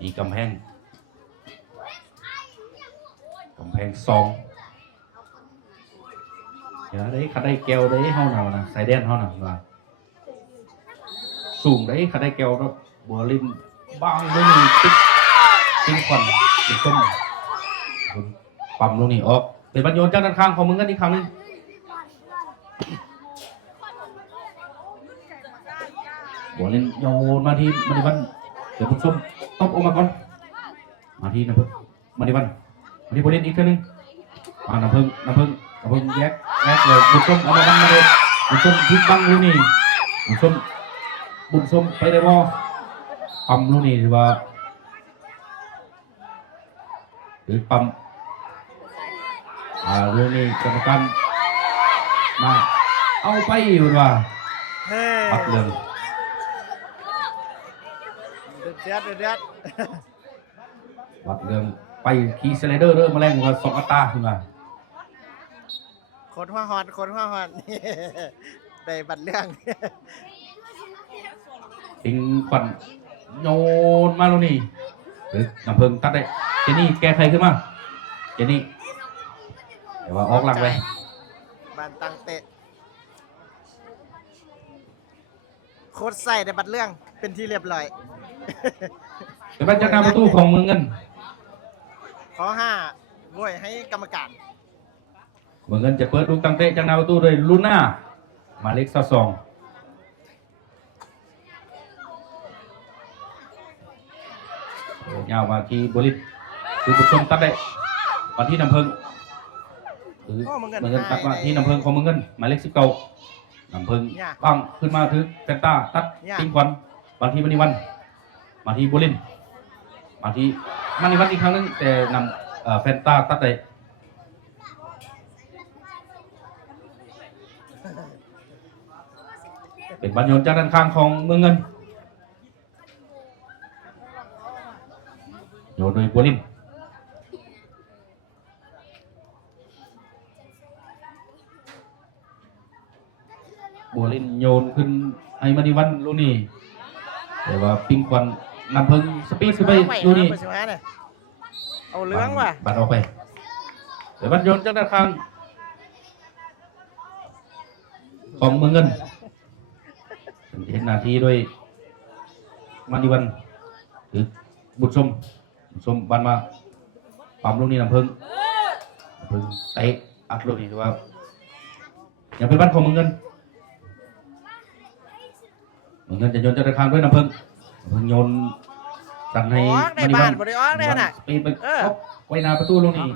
มีกำแพง2เดี๋ยวได้ขัดได้แก้วได้เฮาหน่อยนะใส่แดนเฮาหน่อยว่าสูงได้ขัดได้แก้วแล้วบัวลินบางไม่มีติ๊กควันติ๊กต้มปั๊มลงนี่ออกเป็นบรรโยนจากด้านข้างของมึงกันอีกครั้งนึงบัวลินโยนมาที่มณีวันเดี๋ยวคุณส้มตบออกมาก่อนมาที่น้ำพึ่งมณีวันมาที่บัวลินอีกครั้งนึงมาน้ำพึ่งแยกเลยบุญส้มเอามาบังมาเลยบุญส้มทิ้งบังลูกนี่บุญส้มไปได้บ่ปั๊มลูกนี่หรือว่าหรือปั๊มลูกนี่กรรมการมาเอาไปอยู่ว่าปักเรื่องเดือดปักเรื่องไปขี่สไลเดอร์มาแรงกว่า2 อัตราขึ้นมาคนหัวหอนได้บัตรเรื่องปิงควันโยนมาลูกนี่หรือน้ำเพิงตัดได้เจนี่แก้ไขขึ้นมา เจนี่แต่ว่าออกหลังไป บานตังเตะโคตรใส่ในบัดเรื่องเป็นที่เรียบร้อย เป็นบ้านจากหน้าประตูของเมืองเงิน ขอ5โว้ยให้กรรมการ เมืองเงินจะเปิดลูกตั้งเตะจากหน้าประตูโดยลูน่าหมายเลข22ยาวมาที่บริษคือบุญชมตัดได้มาที่น้ำเพิงหรือเมืองเงินตัดมาที่น้ำเพิงของเมืองเงินหมายเลข19น้ำเพิงบังขึ้นมาถึงเซนต้าตัดทิ้งควันมาที่มณีวันมาที่บริษมาที่มณีวันอีกครั้งนึงแต่นำแฟนต้าตัดได้เป็นบอลโยนจากด้านข้างของเมืองเงินโยนโดยบัวลินโยนขึ้นไอ้มาดิวันลูนี่แต่ว่าปิงควันนำเพิ่งสปีดขึ้นไปลูนี่ เอาเรื่องว่ะ บัดออกไปแต่บอลโยนจากด้านข้างของเมืองเงินเห็นหน้าที่ด้วยมาดิวันหรือบุญชมบันมาปั๊มลูกนี้น้ำเพิ่งเตะอัดลูกนี้ถือว่ายังเป็นบ้านของเมืองเงินจะโยนจากด้านข้างด้วยน้ำเพิ่งโยนตันให้มาดิวันปีนไปไว้หน้าประตูลูกนี้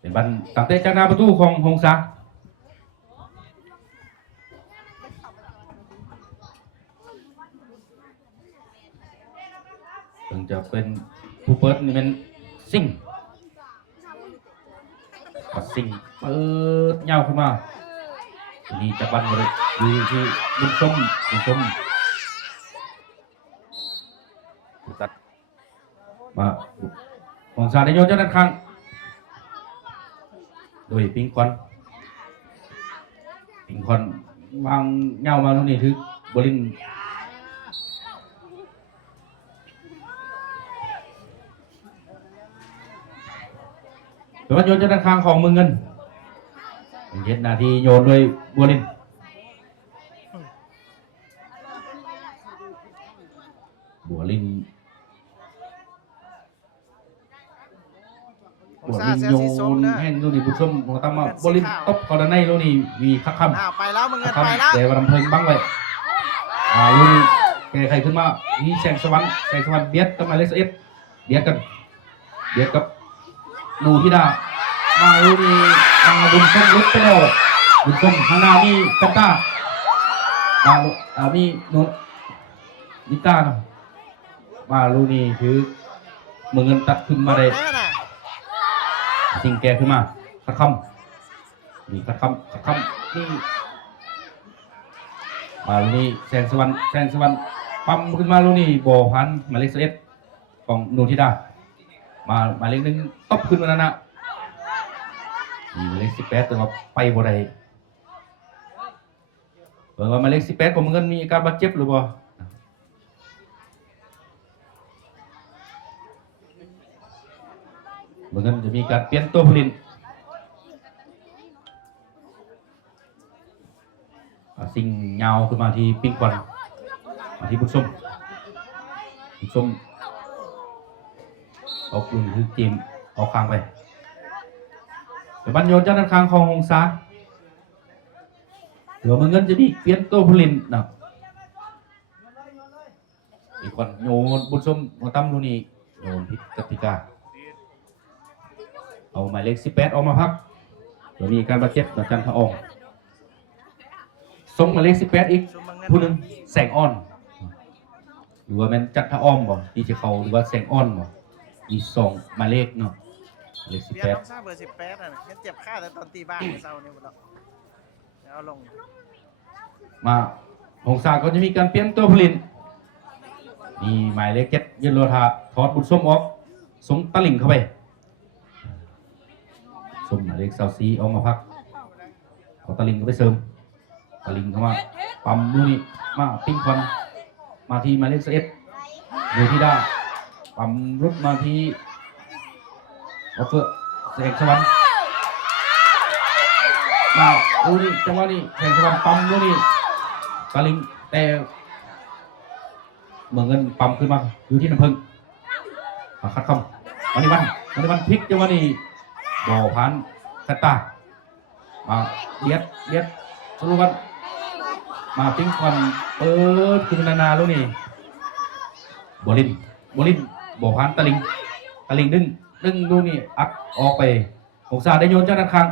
เป็นบ้านตั้งเตะจากหน้าประตูของหงสาถึงจะเป็นผู้เปิดนี่เป็นซิงปัดซิงเปิดยาวขึ้นมาทีนี้จะบันเลยดูที่บุญชมตัดมาของซาได้โยนจากด้านข้างโดยปิงคอนวางเงามาตรงนี้คือบรินเป็นวันโยนจากด้านข้างของเมืองเงินเย็นนาทีโยนด้วยบัวลินโยนแห้งลูกนี่ผู้ชมของตามมาบัวลินตบเขาด้านในลูกนี่วีคักคำไปแล้วมึงเงินไปแล้วแต่ว่าลำเพิงบังไว้ลูกนี่แกใครขึ้นมานี่แสงสวรรค์เบียดกับมาเลเซียเบียดกับหนูที่ดามาลูกนี่ทางบุญชมลุกไปแล้วบุญชมข้างหน้านี่จันต้ามีโนนิต้ามาลูกนี่คือเมืองเงินตัดขึ้นมาได้สิ่งแกขึ้นมาขัดคำนี่ขัดคำนี่มาลูกนี่แสงสวรรค์ปั๊มขึ้นมาลูกนี่บ่อพันมาเลข11ของโนทิดามาเลข1ตบขึ้นมาแล้วนะนี่มาเลข18แต่ว่าไปบ่ได้เบิ่งว่ามาเลข18ของเมืองเงินมีอาการบาดเจ็บหรือบ่เมืองเงินจะมีการเปลี่ยนตัวผู้เล่นสิ่งยาวขึ้นมาที่ปิงควันมาที่บุญชมเอาคุณคือทีมเอาคางไปแต่บรรโยนจากด้านข้างของหงสาเดี๋ยวเมืองเงินจะมีเปลี่ยนตัวผู้เล่นนะอีกคนโยนบุญชมหัวตั้มลูนี่โยนผิดกติกาเอาหมายเลข18ออกมาพักเดี๋ยวมีการบาดเจ็บจากจันทอองส่งหมายเลข18อีกผู้หนึ่งแสงอ่อนหรือว่ามันจันทออมบ่ที่จะเขาหรือว่าแสงอ่อนบ่มี2หมายเลขเนาะเลข18เบียร์ต้องทราบเบอร์18น่ะยังเจ็บข้าแต่ตอนตีบ้านเศร้านี่หมดแล้วเอาลงมาหงสาก็จะมีการเปลี่ยนตัวผลิตมีหมายเลข7ยืนโลธาถอดบุญส้มออกส่งตะลิ่งเข้าไปส้มหมายเลข24ออกมาพักเอาตะลิ่งเข้าไปเสริมตะลิ่งเข้ามาปั๊มลูกนี้มาปิ้งควันมาที่หมายเลข11 มือที่ได้ปั๊มรุดมาที่ออฟเฟอร์แสงสวรรค์มาดูนี่จังหวะนี้แสงสวรรค์ปั๊มดูนี่ตาลิงแต่เหมือนเงินปั๊มขึ้นมาอยู่ที่น้ำพึ่งคัดคำวันนี้วันพลิกจังหวะนี้บ่อพันสตามาเดียดสรุปกันมาปิ้งควันเปิดขึ้นนาลูกนี่บอลินบ่อพันตะลิงดึงลูกนี่อัดออกไปหงสาได้โยนเจ้าด้านข้าง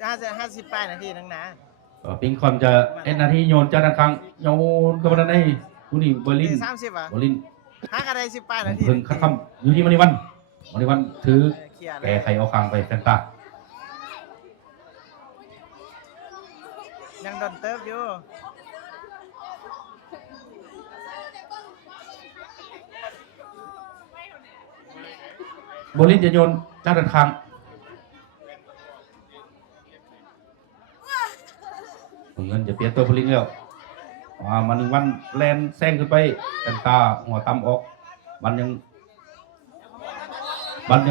58 นาทีนังนะปิ้งควันจะเอ็นนาทีโยนเจ้าด้านข้างโยนกับมันได้ลูกนี่บอลิน 30อ่ะ บอลิน หากอะไร18 นาที เพิ่งคัดคำอยู่ที่มันวันถือแกไข่เอาคางไปเซนต้ายังโดนเติบอยู่โบลินจะโยนเจ้าด้านข้างเงินจะเปลี่ยนตัวโบลินแล้วมันวันแลนแซงขึ้นไปเซนต้าหัวต่ำออกมันยัง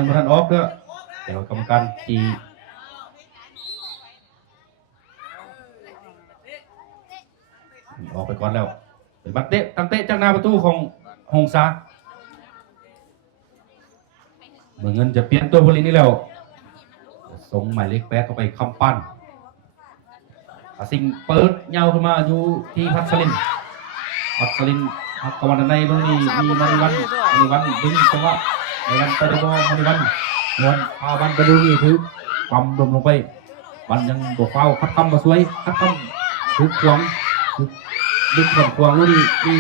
ไม่ทันออกเด้อแต่กรรมการจีออกไปก่อนแล้วเป็นบัตรเตะตั้งเตะจากหน้าประตูของหงสาเมื่อเงินจะเปลี่ยนตัวบรินี้แล้วส่งหมายเลข8เข้าไปคำปั้นสิ่งเปิดเงาขึ้นมาอยู่ที่พัชรินหักกวันในตรงนี้มีมณีวันดึงจังหวะมณีวันไปดูบอลมณีวันพาบันไปดูนี่ถือปั๊มลมลงไปบันยังบกเฝ้าคัดคำมาสวยคัดคำถือขวางดึงขวางลูกนี่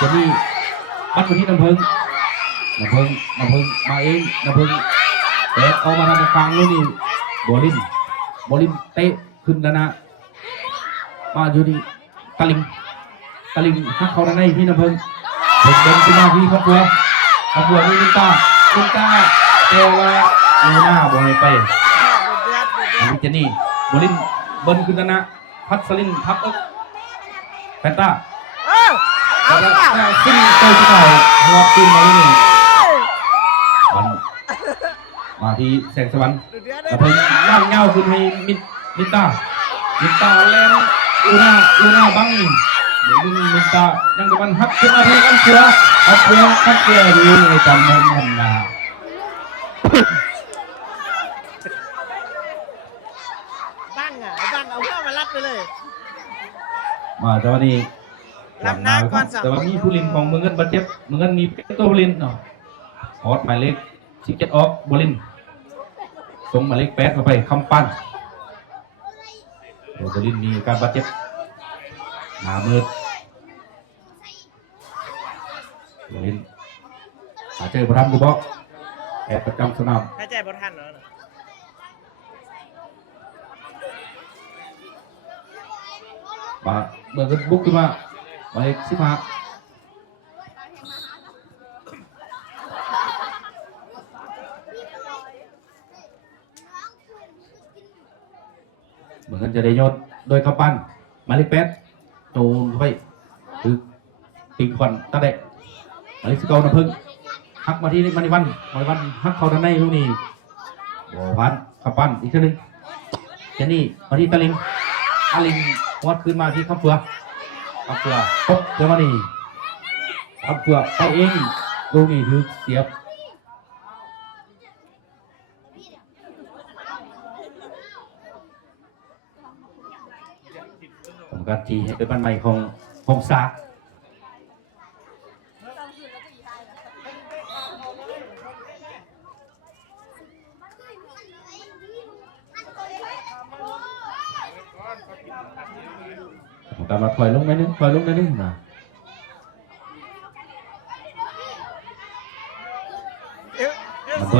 จะนี่บัดไปที่น้ำพึ่งมาเองน้ำพึ่งแต่เอามาทำกลางลูกนี่บอลินเตะขึ้นแล้วนะมาอยู่ที่ตะลิงหักเขาในที่น้ำพึ่งเดินขึ้นมาที่ครอบครัวนี่ลินตาเตะว่าลูน่าบอลไปเจนี่บอลินเบิ้ลขึ้นแล้วนะพัชรินพักอกแฟนตาแล้วขึ้นเตะที่ไหนหัวขึ้นมานี่มันมาที่แสงสวรรค์แล้วเพิ่งย่างเงาขึ้นให้มินตาแลนลูน่าบังเดี๋ยวมินตายังจะมันหักขึ้นมาที่กันเชือดีในจำนวนนะบังเอาเพื่อมารับไปเลยมาแต่วันนี้ลำน้ำก่อนแต่ว่ามีผู้ลินของเมืองเงินบาดเจ็บเมืองเงินมีตัวผู้ลินเนาะฮอตหมายเลข17ออกบอลินส่งหมายเลข8เข้าไปคำปั้นบอลินมีการบาดเจ็บหน้ามืดบอลินหายใจบรัมดูบอแอบประจำสนามหายใจบทันเหรอมาเมืองเงินบุกขึ้นมาหมายเลข15เหมือนกันจะได้ยอดโดยคำปั้นหมายเลข8โจนเข้าไปคือปิงควันตาเดะหมายเลข19น้ำพึ่งหักมาที่มณีวันหักเข้าด้านในลูกนี้บ่พันคำปั้นอีกทีนึงเจนี่มาที่ตะลิงวัดขึ้นมาที่คำเฟือปุ๊บเดี๋ยวมานี่คำเฟือไปเองลูกนี้ถือเสียบการทีให้เป็นบ้านใหม่ของหงสาการมาถอยลงได้นึงนะมันเ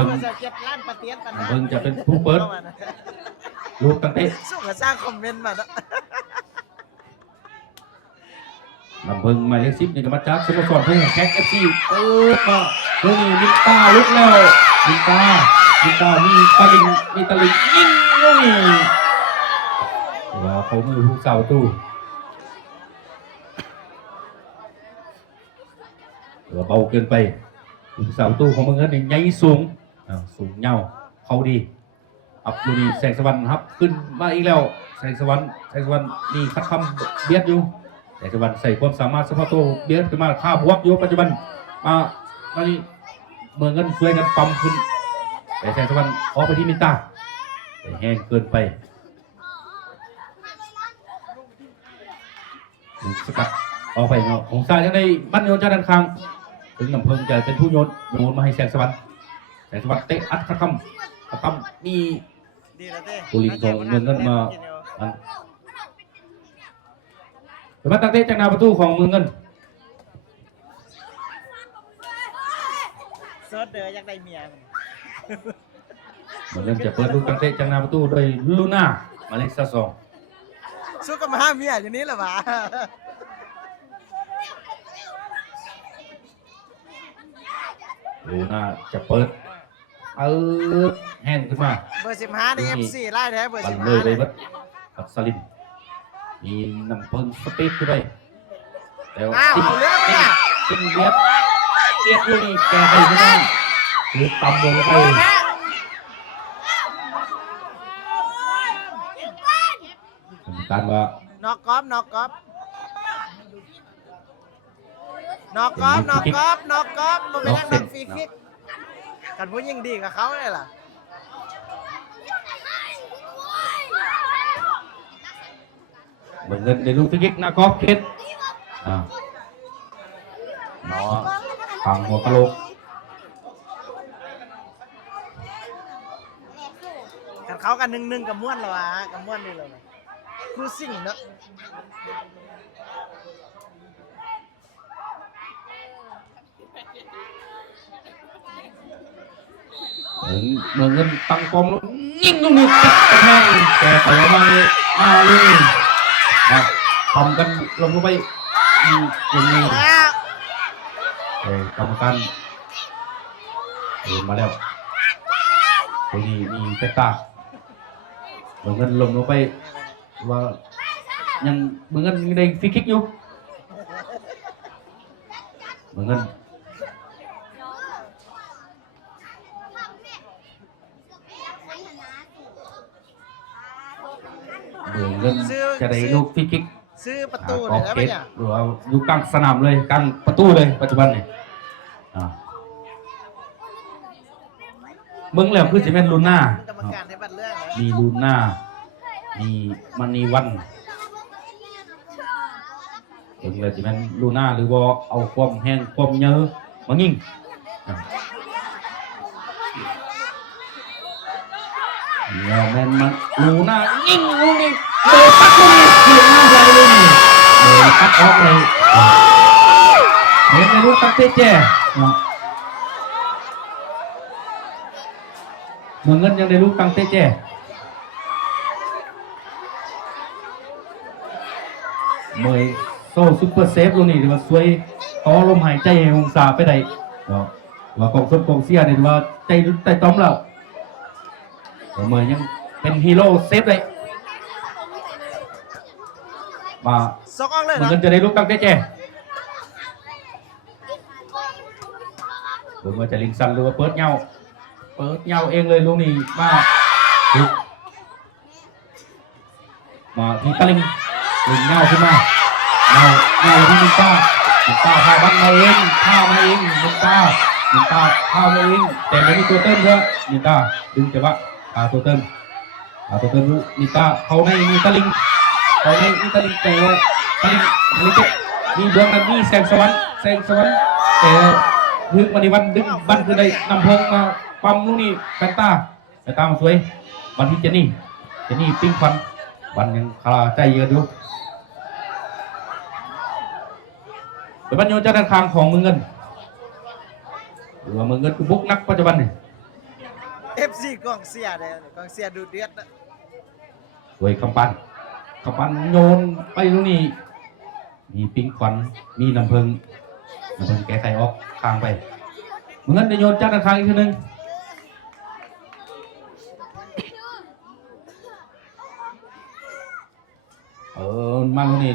บิ่งจะเป็นผู้เปิดลูกตั้งเตะส่งมาสร้างคอมเมนต์มาแล้วลำเพิ่งหมายเลข10นี่ก็มาจากสโมสรเพื่อนแคค FC เปิดมาลูกนี้มินตาลุกแล้วมินตา มินตามีตะลิงยิงลูกนี้ว่าเขามือผู้สาวประตูว่าเบาเกินไปผู้สาวประตูของเมืองเงินนี่ใหญ่สูงสูงเงาเขาดีอับลูกนี้แสงสวรรค์ครับขึ้นมาอีกแล้วแสงสวรรค์นี่คัดคำเบียดอยู่แสงสวรรค์ใส่ความสามารถเฉพาะตัวเบียดขึ้นมาฆ่าพวกอยู่ปัจจุบันมานี่เมืองเงินช่วยกันปั๊มขึ้นแต่แสงสวรรค์ออกไปที่มินตาแต่แห้งเกินไปสกัดออกไปเนาะของซายังได้บั้นโยนจากด้านข้างถึงลำเพิงจะเป็นผู้โยนมาให้แสงสวรรค์เตะอัดคำนี่กุลินของเมืองเงินมาเดี๋ยวมาตั้งเตะจากหน้าประตูของเมืองเงินเซิร์ชเดออยากได้เมียเมืองเงินจะเปิดลูกตั้งเตะจากหน้าประตูโดยลูน่ามาเลเซีย2สู้กับมาเมียอยู่นี้เหรอวะลูน่าจะเปิดแห้งขึ้นมาเบอร์15ใน FC ไล่แท้เบอร์15เลยไปบัดอับซาลินมีนำเพิ่งสปีดขึ้นไปแล้วติดเบียดลูกนี้แกไปไม่ได้คือต่ำลงไปการว่านอกกอล์ฟนอกกอล์ฟมันเป็นนักฟรีคิกกันผู้ยิ่งดีกับเขาเลยล่ะเหมือนเงินในลูกฟรีคิกนะกอล์ฟเคสเนาะฝั่งหัวกะโหลกกันเขากัน1-1กับม้วนแล้ววะกับม้วนนี่เลยครูซิ่งเนอะเมืองเงินตั้งกองยิงตรงนี้กระแทกแต่ไปมาเลยทำกันลงไปอย่างนี้กรรมการมาแล้วนี่เปตาเมืองเงินลงไปว่ายังเมืองเงินยังได้ฟรีคิกอยู่เมืองเงินจะได้ลูกฟรีคิกซื้อประตูเลยแล้วเนี่ยหรือว่าอยู่กลางสนามเลยกลางประตูเลยปัจจุบันเนี่ยเมืองแล้วคือจะเป็นลูน่ามีลูน่ามีมันนีวันเมืองเลยจะเป็นลูน่าหรือว่าเอาความแห้งความเยอะมายิงเนี่ยแมนมันลูน่ายิงลูกนี้ปัดลูกนี้เสียงใหญ่เลยปัดออกเลยเห็นในลูกตั้งเตะแจ่เมืองเงินยังได้ลูกตั้งเตะแจ่เมย์โซ่ซุปเปอร์เซฟลูกนี้มันสวยต่อลมหายใจองศาไปได้ว่ากองซุปกองเสียเนี่ยว่าใจต้อมแล้วเมย์ยังเป็นฮีโร่เซฟเลยมาเมืองเงินจะได้ลูกตั้งเตะแจ่ผมว่าจะลิงซันหรือว่าเปิดเงาเองเลยลูกนี้มาที่ตะลิงเงาขึ้นมาเงาที่มินตาพาบันมาเองพามาเองมินตาพามาเองแต่ไม่มีตัวเต้นเยอะมินตาดึงจังหวะตัวเต้นลูกมินตาเขาในมีตะลิงแต่ตะลิงมีดวงนั้นมีแสงสวรรค์แต่ดึงวันนี้วันดึงบันคือได้นำเพลิงมาปั๊มลูกนี้แฟนตามาสวยวันที่เจนี่ปิ้งควันวันยังคาใจเยอะอยู่เป็นบรรยากาศด้านข้างของเมืองเงินหรือว่าเมืองเงินคือบุกนักปัจจุบันนี่ FC กองเสียเลยกองเสียดูเดือดนะสวยคำปันโยนไปลูกนี้มีปิ้งควันมีน้ำเพลิงแก้ไขออกข้างไปเมืองเงินจะโยนจากด้านข้างอีกทีนึง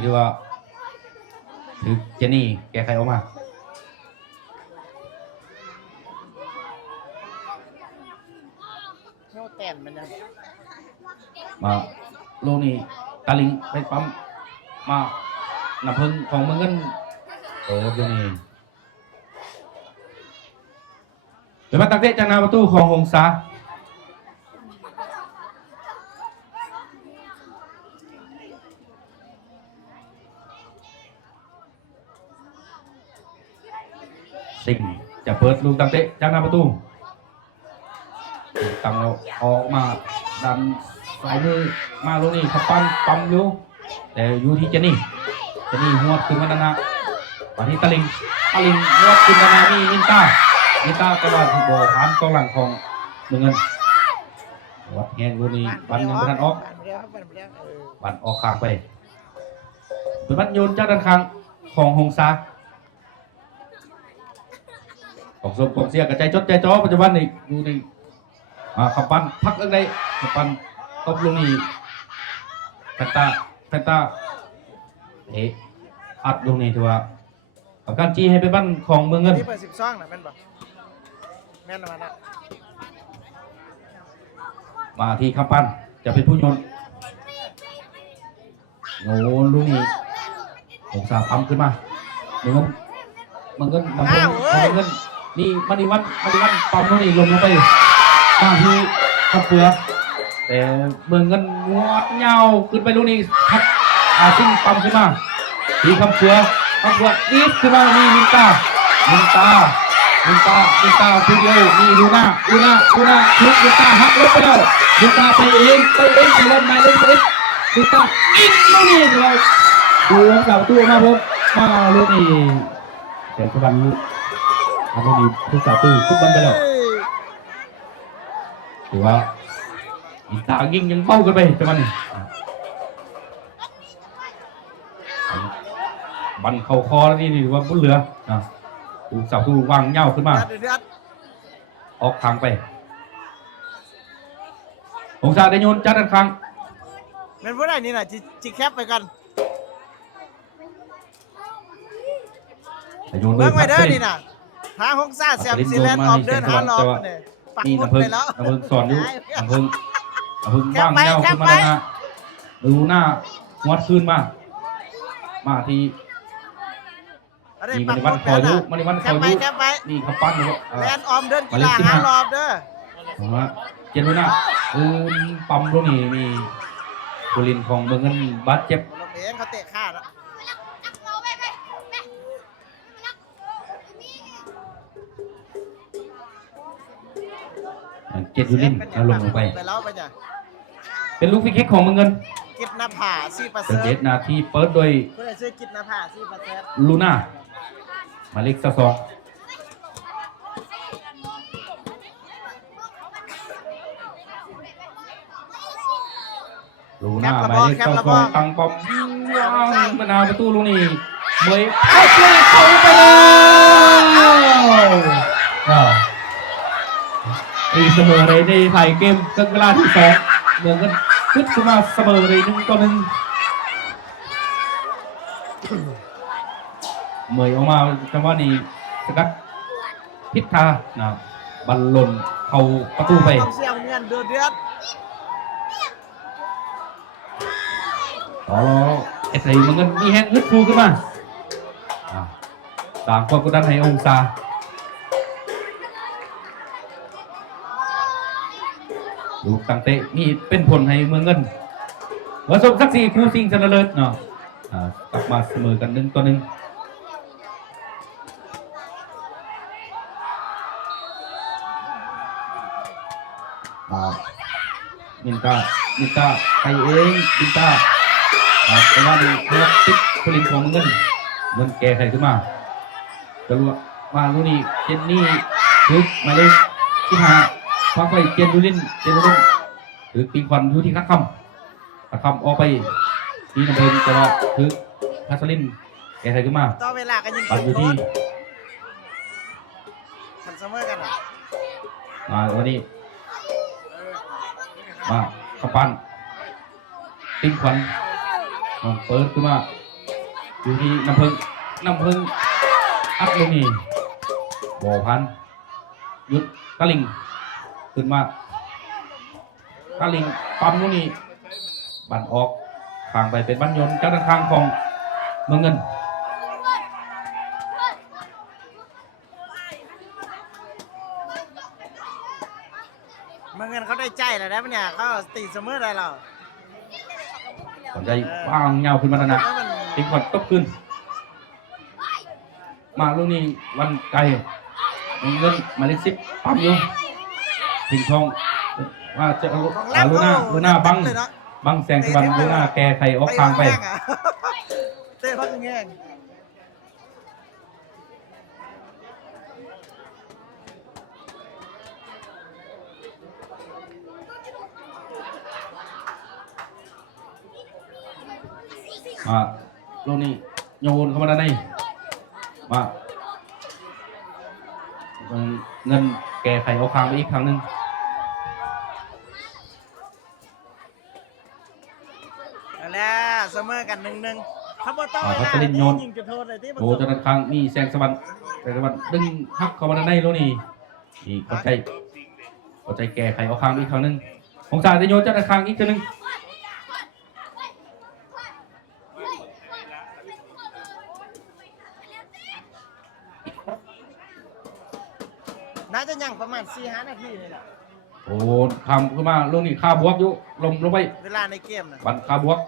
คือว่าถือเจนี่แก้ไขออกมาโน่แต่นมันยัง มาลูกนี่ตาลิงไปปั๊มมาหนับพึงของมึงกันเปิดอยู่นี่เดี๋ยวมาตักเตะจากหน้าประตูของหงสาสิ่งจะเปิดลูกตักเตะจากหน้าประตูตั้งเราออกมาดันสายมือมาลูกนี่ขับปั๊มอยู่แต่อยู่ที่เจนี่หัวขึ้นมาด้านหน้ามาที่ตะลิงหัวขึ้นด้านหน้านี่มินตากระโดดถูกบอลผ่านกองหลังของเมืองเงินวัดแหงลูกนี่บันยังไม่ทันออกบันออกข้างไปเป็นบันโยนจากด้านข้างของหงสาของสมของเสียกระจายจดใจจ่อปัจจุบันนี่ดูนี่ขับปั้นพักเรื่องใดขับปั้นตบลงนี่แฟนตาอัดลงนี่ถือว่ากับการจี้ให้ไปบ้านของเมืองเงินที่เปิด12น่ะแม่นบ่แม่นว่าน่ะมาที่ขับปั้นจะเป็นผู้โยนโน้ลูกนี่ผมสาปั๊มขึ้นมาเมืองเงินนี่มันนี่วันปั๊มลงนี่ลงไปมาที่ขับเปลือกแต่เมืองเงินงวดเงาขึ้นไปลูกนี้ทักซิ่งปั๊มขึ้นมาที่คำเปลือกนิดขึ้นมานี่มินตาทีเดียวนี่ดูหน้าทุกมินตาหักลบไปแล้วมินตาไปเองไปเล่นไปมินตาอินลูกนี้เลยดูเก่าตัวมาผมมาลูกนี้เสียงสะบันลูกนี้ทุกเก่าตู้ทุกบันไปแล้วถือว่าอีตายิงยังเบ้ากันไปแต่มันบันเข่าคอแล้วนี่ถือว่าบุญเหลือถูกสาวทูวางเง่าขึ้นมาออกทางไปองศาได้โยนจัดด้านข้างเป็นผู้ใดนี่น่ะจิแคปไปกันโยนเบิ่งไว้เด้อนี่น่ะหาหงซ่าแซมซีแลนด์ออฟเดินหาลอกนี่ปักหมุดไปแล้วอำเภอสอนอยู่อำเภอว่างเงาขึ้นมาแล้วนะดูหน้าวัดขึ้นมาที่นี่มันวันคอยยุนี่ขับปั้นอยู่แลนด์ออมเดินกีฬาหารอบเด้อเจนดูหน้าปั๊มตรงนี้มีบุรินของเมืองเงินบาดเจ็บลงเองเขาเตะขาดเจ็ดยูนินลงไปเป็นลูกฟิกเก็กของเมืองเงินกิจนภา4%เจ็ดนาทีเปิดโดยผู้ใดชื่อกิจนภา4%ลูน่าหมายเลข2ลูน่าหมายเลข2ตั้งป้อมวางมะนาวประตูลูกนี่เบยเข้าไปแล้วตีเสมอเลยในไทยเกมครึ่งเวลาที่2เมืองกันขึ้นมาเสมอเลย1-1เมยออกมาจังหวะนี้สกัดพิธาบัลลนเข้าประตูไปเสียงเงินเดือดไอ้ใส่เมืองกันมีแห้งฮึดฟูขึ้นมาสร้างความกดดันให้องศาลูกตั้งเตะนี่เป็นผลให้เมืองเงินผสมสัก4คู่ซิงชนะเลิศกลับมาเสมอกัน1-1มินตาไปเองมินตาแต่ว่านี่เพื่อติดผลิตของเงินแก่ใครขึ้นมาจะรู้ว่าลูนี่เจนนี่ทึกมาเลยที่หาพักไปเจนดูลินถือปีควันอยู่ที่คัดคำออกไปที่น้ำเพลินแต่ว่าถือพัสลินแก่ใครขึ้นมาต่อเวลากันยิงปัดอยู่ที่ทันเสมอกันวันนี้มาขับปั้นปิ้งควันเปิดขึ้นมา อยู่ที่น้ำพึ่งอัดลูกนี้บ่อพันยุดตะลิงขึ้นมาตะลิงปั๊มลูกนี้บันออกทางไปเป็นบ้านยนต์เจ้าทางของเมืองเงินเมืองเงินเขาได้ใจแล้วนะเนี่ยเขาตีเสมอได้แล้ว สนใจวางเงาขึ้นมาแล้วนะติ๊กขอดตบขึ้นมาลูกนี้วันไกลเงินมาเลข10ปั๊มอยู่ถิงทองว่าจะเอาลูน่าบังแสงสวรรค์ลูน่าแกไข่ออกทางไปเตะพักแง่งลูกนี้โยนเข้ามาด้านในมาเงินแกไข่ออกทางไปอีกครั้งหนึ่งแล้วเสมอกัน1-1เขาบอกต้องเวลายิงจุดโทษเลยที่ โอ้จนครั้งนี่แสงสวรรค์ดึงหักเข้ามาในโลนี่นี่เข้าใจแก้ไขเอาครั้งอีกครั้งนึงของสารจะโยนจนครั้งอีกทีนึงน่าจะยังประมาณ 4-5 นาทีเลยแหละโอ้ทำขึ้นมาโลนี่คาบวกอยู่ลงไปเวลาในเกมนะบันคาบวก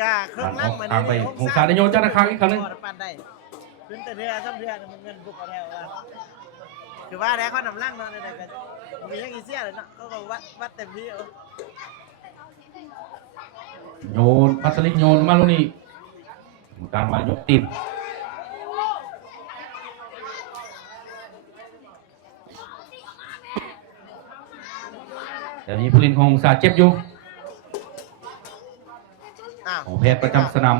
กาเครื่องล่างมาไปของสารจะโยนจนครั้งอีกครั้งนึงขึ้นแต่เรือซ้ำเรือมันเงินบุกเอาแล้วคือว่าแล้วเขานำล่างนอนอะไรกันมียังอีเสียเลยเนาะเขาก็วัดเต็มที่โยนพัสลิกโยนมาลูกนี้การมายกตีนเดี๋ยวนี้ผู้เล่นของสาเจ็บอยู่ของแพทย์ประจำสนาม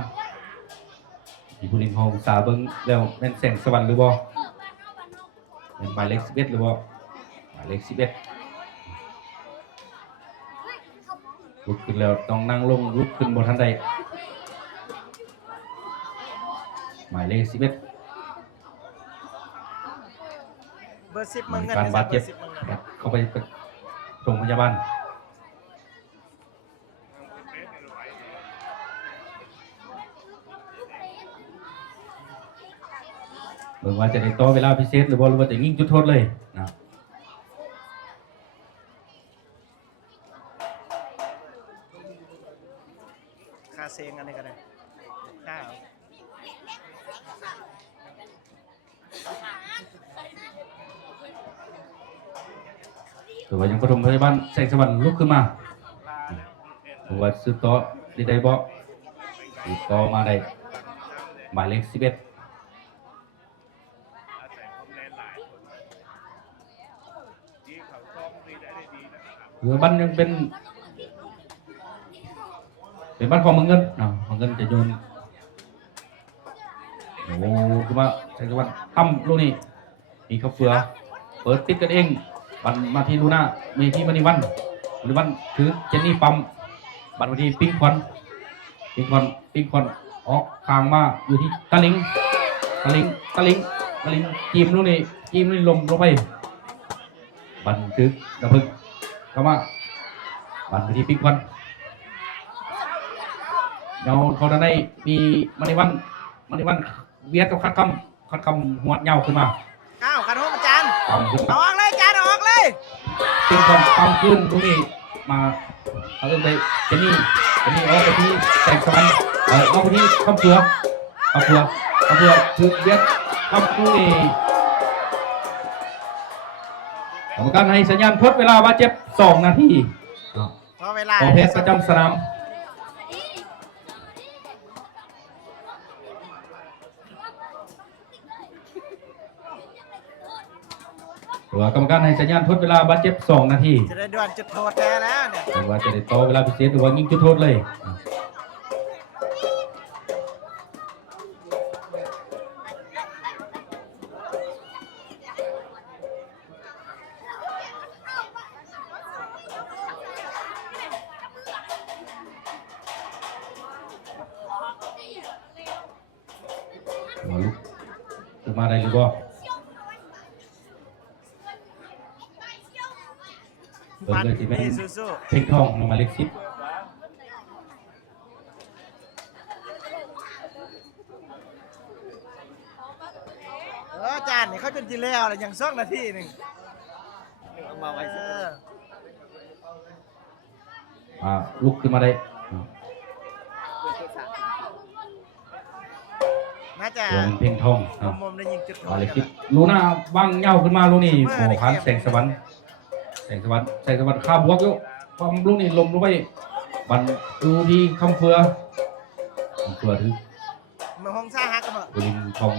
มีผู้เล่นของสาเบิ้งแล้วแม่นแสงสวรรค์หรือบ่เป็นหมายเลข11หรือบ่หมายเลข11ลุกขึ้นแล้วต้องนั่งลงลุกขึ้นบนทันใดหมายเลข11เบอร์10มึงเงินการบาดเจ็บเข้าไปโรงพยาบาลหรือว่าจะได้ต่อเวลาพิเศษหรือว่าจะยิงจุดโทษเลยนะค่าเซงอันนี้ก็ได้ค่าหรือว่ายังปฐมพยาบาลแสงสวรรค์ลุกขึ้นมาหรือว่าซื้อต่อได้บ่ซื้อต่อมาได้หมายเลข11หรือบ้านยังเป็นบ้านของเมืองเงินเมืองเงินจะโยนโอ้คือว่าแสงสวรรค์ทำลูกนี้มีข้าวเฟือเปิดติดกันเองบันมาที่ลูน่ามีที่มณีวันถือเจนนี่ปั๊มบันมาที่ปิงคอนออกคางมาอยู่ที่ตะลิงจีมลูกนี้ลงไปบันถือดับพึ่งเข้ามาบันมาที่ปิงคอนเดี๋ยวเขาด้านในมีมณีวันเวียดกับคัดคำหัวเงาขึ้นมาขันหัวอาจารย์ออกเลยอาจารย์ออกเลยเป็นคนปั๊มขึ้นตรงนี้มาเอาขึ้นไปเจนนี่ออกไปที่แสงสวรรค์เอาไปที่ข้ามเผือถือเวียดข้ามคู่นี้กรรมการให้สัญญาณทดเวลาบาดเจ็บ2 นาทีของแพทย์ประจำสนามกรรมการให้สัญญาณทดเวลาบาดเจ็บ2 นาทีจะได้ด่วนจุดโทษแท้แล้วเนี่ยหรือว่าจะได้ต่อเวลาพิเศษหรือว่ายิงจุดโทษเลย มาลุกขึ้นมาได้หรือเปล่าเบิ่งเลยสิแม่น สู้ เพลงทองหมายเลข10จานนี่เขาจนจีแล้วเลยยัง2 นาทีหนึ่ง เอามาไว้ ลุกขึ้นมาได้ น่าจะ วงเพลงทองเนาะ มุมได้ยิงจุดโท หมาย ษ เลข กัน 10ลูน่าว่างเหย้าขึ้นมาลูกนี่โอ้พันแสงสวรรค์ข้าบวกอยู่ความลูกนี่ลมลงไปบันดูที่คำเฟือถึง มือห้องซ่าฮักกันมา บรินทอง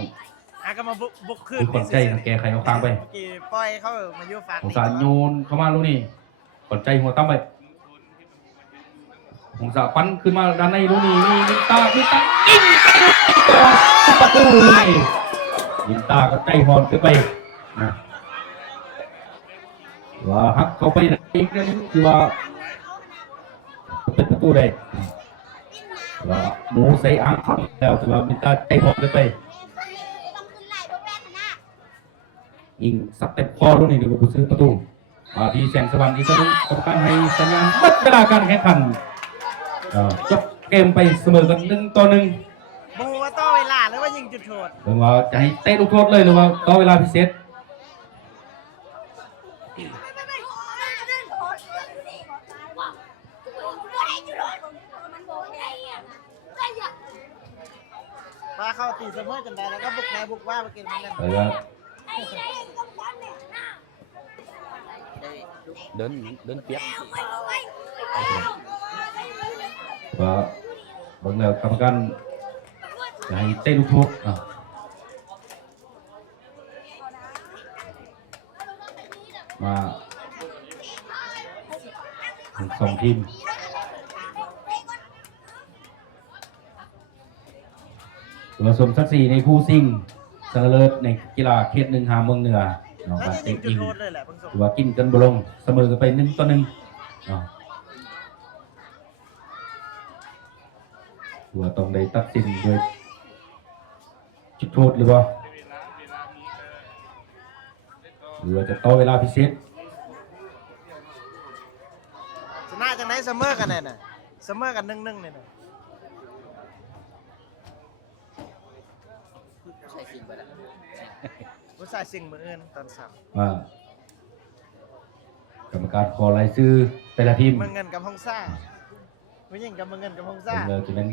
ฮักกันมาบุกขึ้น คือคนใจแกใครเอาค้างไป เมื่อกี้ปล่อยเขามาอยู่ฝาก สงสารโยนเข้ามาลูกนี่คนใจหัวตั้มไปสงสารปั้นขึ้นมาด้านในลูกนี่ยิงตายิงประตูเลยยิงตาก็ใจหอนขึ้นไปนะว่าฮักเข้าไปอีกนั่นคือว่าเป็นประตูได้ว่าหมูใส่อ่างครับแล้วแต่ว่ามันตาใจหอนขึ้นไปยิงสับเต็มคอลูกนี่เดี๋ยวผมซื้อประตูมาที่แสงสว่างอีกครั้งกรรมการให้สัญญาณหมดเวลาการแข่งขันจบเกมไปเสมอกัน1-1บูว่าต่อเวลาหรือว่ายิงจุดโทษ หรือว่าจะให้เตะลูกโทษเลยหรือว่าต่อเวลาพิเศษว่าเข้าตีเสมอจนได้แล้วก็บุกแพ้บุกว่าไปกินมันกัน เดินเปียก ว่าบางแล้วกรรมการจะให้เตะลูกโทษมาทั้งสองทีมตัวสมศักดิ์ศรีในคู่ซิ่งชนะเลิศในกีฬาเขต1 หาเมืองเหนือเนาะ น่า บา จะ เต ยิงจุด อิง โทษเลยแหละบางสม ถือว่ากินกันบลงเสมอกันไป1-1เนาะถือว่าต้องได้ตัดสินโดยจุดโทษหรือว่าจะต่อเวลาพิเศษ ชนะจังไหนเสมอกันเนี่ยนะเสมอกัน1-1เนี่ยนะผู้ชายสิ่งมืออื่นตอนสาม ว่ากรรมการขอรายชื่อแต่ละทีม เมืองเงินกับห้องซ่าผู้หญิงกับเมืองเงินกับห้องซ่า เราจะเป็น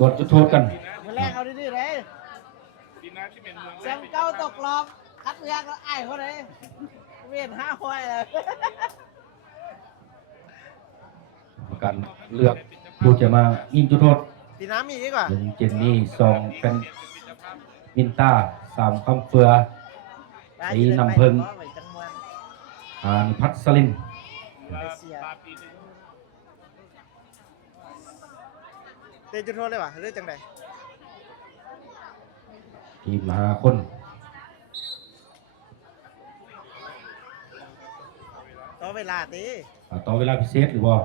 บทจุดโทษกัน มาแรกเอาดีๆเลย ปีหน้าที่เป็นเมือง แซมเก้าตกรอบคัดเลือกแล้วไอ้เขาเลยเวียน5 ควายเลย กรรมการเลือกผู้จะมายิงจุดโทษ ปีน้ำมีอีกว่า 1 เจนนี่2เป็นมินต้า3คำเฟือ สีน้ำผึ้ง นิพัฒน์สลิน ปีนึง เตะจุดโทษเลยวะเรื่องจังได ทีม5 คน ต่อเวลาตี ต่อเวลาพิเศษหรือว่า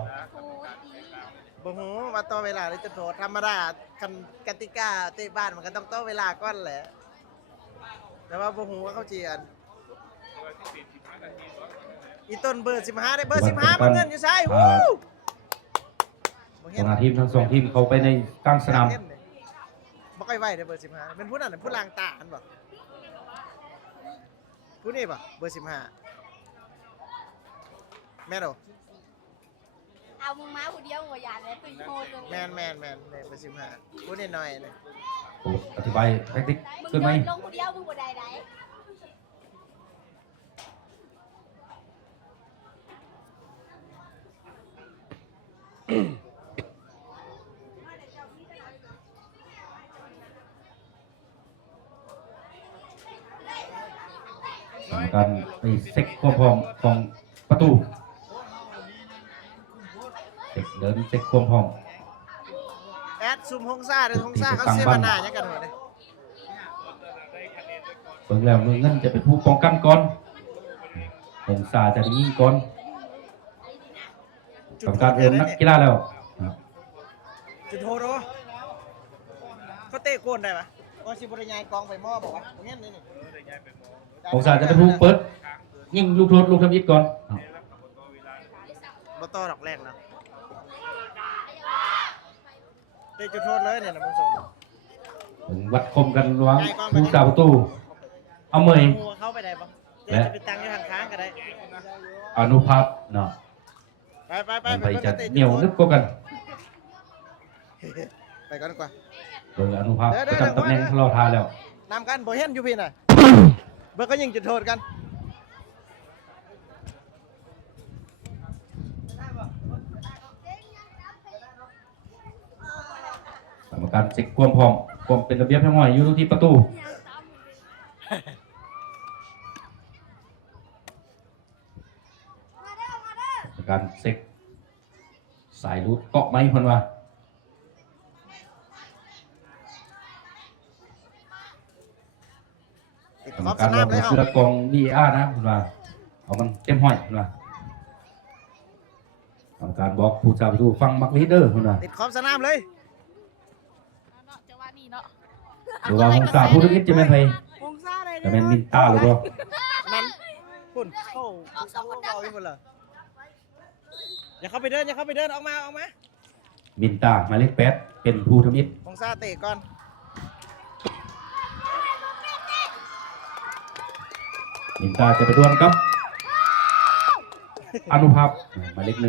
บ่ฮู้ว่าต่อเวลาหรือจุดโทษธรรมดาคันกติกาเตะบ้านมันก็ต้องต่อเวลาก่อนแหละแต่ว่าบ่ฮู้ว่าเขาเจียนอีต้นเบอร์15ได้เบอร์15มันเงินอยู่ใช่วู้บ่ ส เห็น องทีมทั้ง2 ทีมเขาไปในกลางสนาม บ่ค่อยไหวเด้อเบอร์15เป็นผู้นั้นน่ะผู้ล้างตาอันบ่ผู้นี้บ่เบอร์15แม่นบ่ เอามึงมาผู้เดียวหัวหยาดเลยตุยโคตร แม่นเนี่ยเบอร์15ผู้นี้น้อยเนี่ย อธิบายแทคติก มึง ขึ้นไหม ลงผู้เดียวมึงบ่ได้ไหน การไปเซ็กความพร้อมของประตูเดินเซ็กความพร้อม แอดซุมฮงซ่าเด้อฮงซ่าเขาเซฟหน้ายังกันหัวเด้ เบิ่งแล้วเงินจะเป็นผู้ป้องกันก่อนองศาจะได้ยิงก่อนกรรมการเอิ้นนักกีฬาแล้ว จุดโทษเหรอเขาเตะโกนได้ปะ ก็สิบริยายกองไปหม้อบอกว่าตรงนี้นี่ องศาจะเป็นผู้เปิดยิงลูกโทษลูกทำอิฐก่อน บ่ต่อดอกแรกนะเตะจุดโทษเลยเนี่ยนะมึงส่ง วัดคมกันระหว่างผู้สาประตูเอาเมย หัวเข้าไปได้ปะเดี๋ยวจะไปตั้งอยู่ทางค้างก็ได้ อนุภาพเนาะ ไป ไปจะเหนียวนึกก็กัน ไปก่อนดีกว่า โดยอนุภาพประจำตำแหน่งทะเลาะทาแล้ว นำกันบ่เห็นอยู่พี่น่ะเบิกก็ยิงจุดโทษกัน กรรมการเช็คความพร้อมความเป็นระเบียบทั้งหมดอยู่ที่ประตูกรรมการเช็คสายรูดเกาะไม้คนว่า ติด กรร ข ม อบ กา ส ร นาม ว่า เลย เสือกองดีอาร์นะคุณว่าเอามันเต็มห้อยคุณว่ากรรมการบอกผู้จับประตูฟังมักลีดเดอร์คุณว่า ติดขอบสนามเลย เนาะจังหวะนี้เนาะ หรือว่าหงสาผู้ทุกอิฐจะเป็นไผจะเป็นมินต้าหรือเปล่า นั่นคุณเข้าเอาอีกคนเหรออย่าเข้าไปเดินออกมา มินต้าหมายเลข8เป็นผู้ทำอิฐ องศาเตะก่อน มินต้าจะไปดวลกับอนุภาพหมายเลข1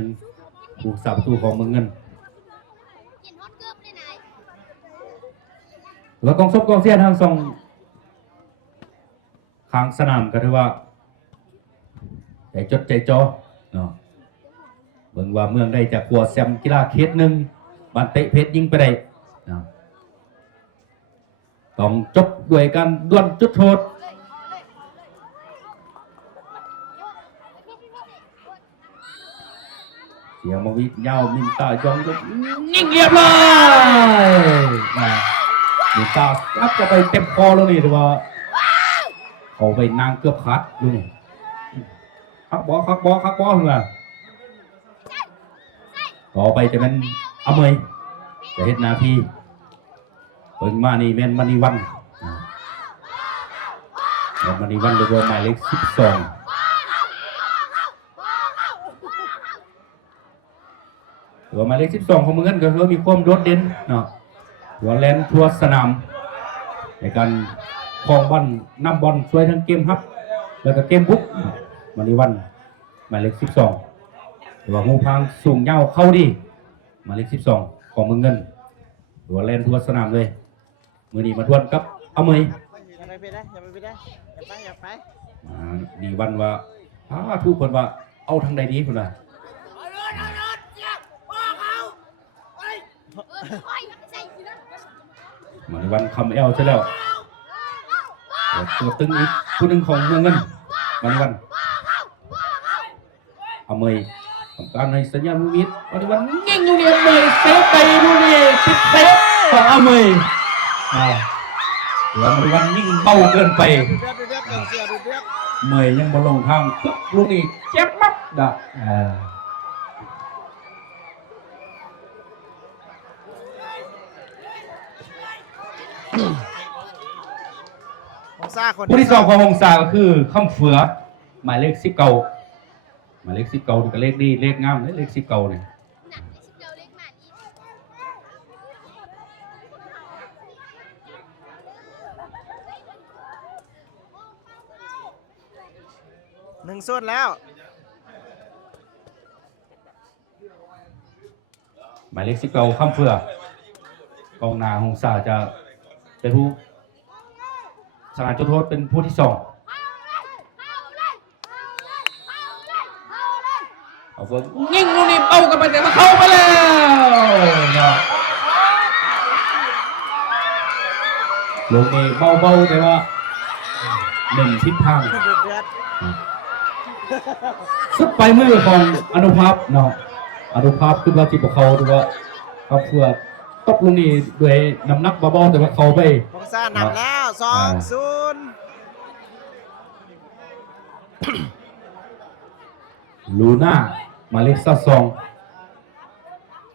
ผู้สาประตูของเมืองเงิน กินฮอตเกือบเลยนาย แล้วกองซบกองเสียทางส่งข้างสนามก็ถือว่าใจจดใจจ่อเนาะเบิ่งว่าเมืองได้จากขัวแซมกีฬาเขต1บ้านเตะเพชรยิงไปได้เนาะต้องจบด้วยการดวลจุดโทษเสียงมาวิยาวมินตายองยิงเรียบร้อยนะมินตารับจะไปเต็มคอแล้วนี่ถือว่าเอาไปนางเกือบขาดดูนี่คักบอเหรอต่อไปจะเป็นอเมยจะเฮ็ดหน้าที่เปิงมานี่แม่นมณีวันแม่นมณีวันเรือหมายเลข12ตัวหมายเลข12ของเมืองเงินก็คือมีความโดดเด่นเนาะหัวแลนทั่วสนามในการครองบอลนำบอลช่วยทั้งเกมรับแล้วก็เกมบุกมณีวันหมายเลข12หรือว่าหูพังสูงเงาเข้าดีหมายเลข12ของเมืองเงินหัวแลนทั่วสนามเลยมือนี้มาทวนกับเอาเมย อย่าไปได้อย่าไป ดีวันว่าทุกคนว่าเอาทางใดดีคนละมาในวันคำเอลใช่แล้วตัวตึงอีกผู้หนึ่งของเมืองเงินมาในวันเอาเมยทำการในสัญญาณมูวิทมาในวันยิงลูกนี้เมยเซฟไปลูกนี้ติดเซฟของเอาเมยมาในวันยิ่งเบาเกินไปเมยยังบอลลงทางลูกนี้เจ็บมักด่ะองศาคน ผู้ที่สองของวงศาก็คือคำเฟือหมายเลข19หมายเลข19นี่ก็เลขดีเลขงามเลข19เนี่ย หนักในชิปเดียวเล็กมากอีก 1 ส่วนแล้ว หมายเลข19คำเฟือกองหน้าของวงศาจะเป็นผู้สกัดจุดโทษเป็นผู้ที่2เอาเฟือยิงลูกนี้เป้ากันไปแต่ว่าเข้าไปแล้วลูกนี้เบาๆแต่ว่าเล่นทิศทางสุดไปมือของอนุภาพเนาะอนุภาพขึ้นมาที่พวกเขาดูว่าเขาเพื่อตกลงนี่ด้วยน้ำหนักเบาๆแต่ว่าเขาไป องศานำแล้ว2-0 ลูน่าหมายเลข22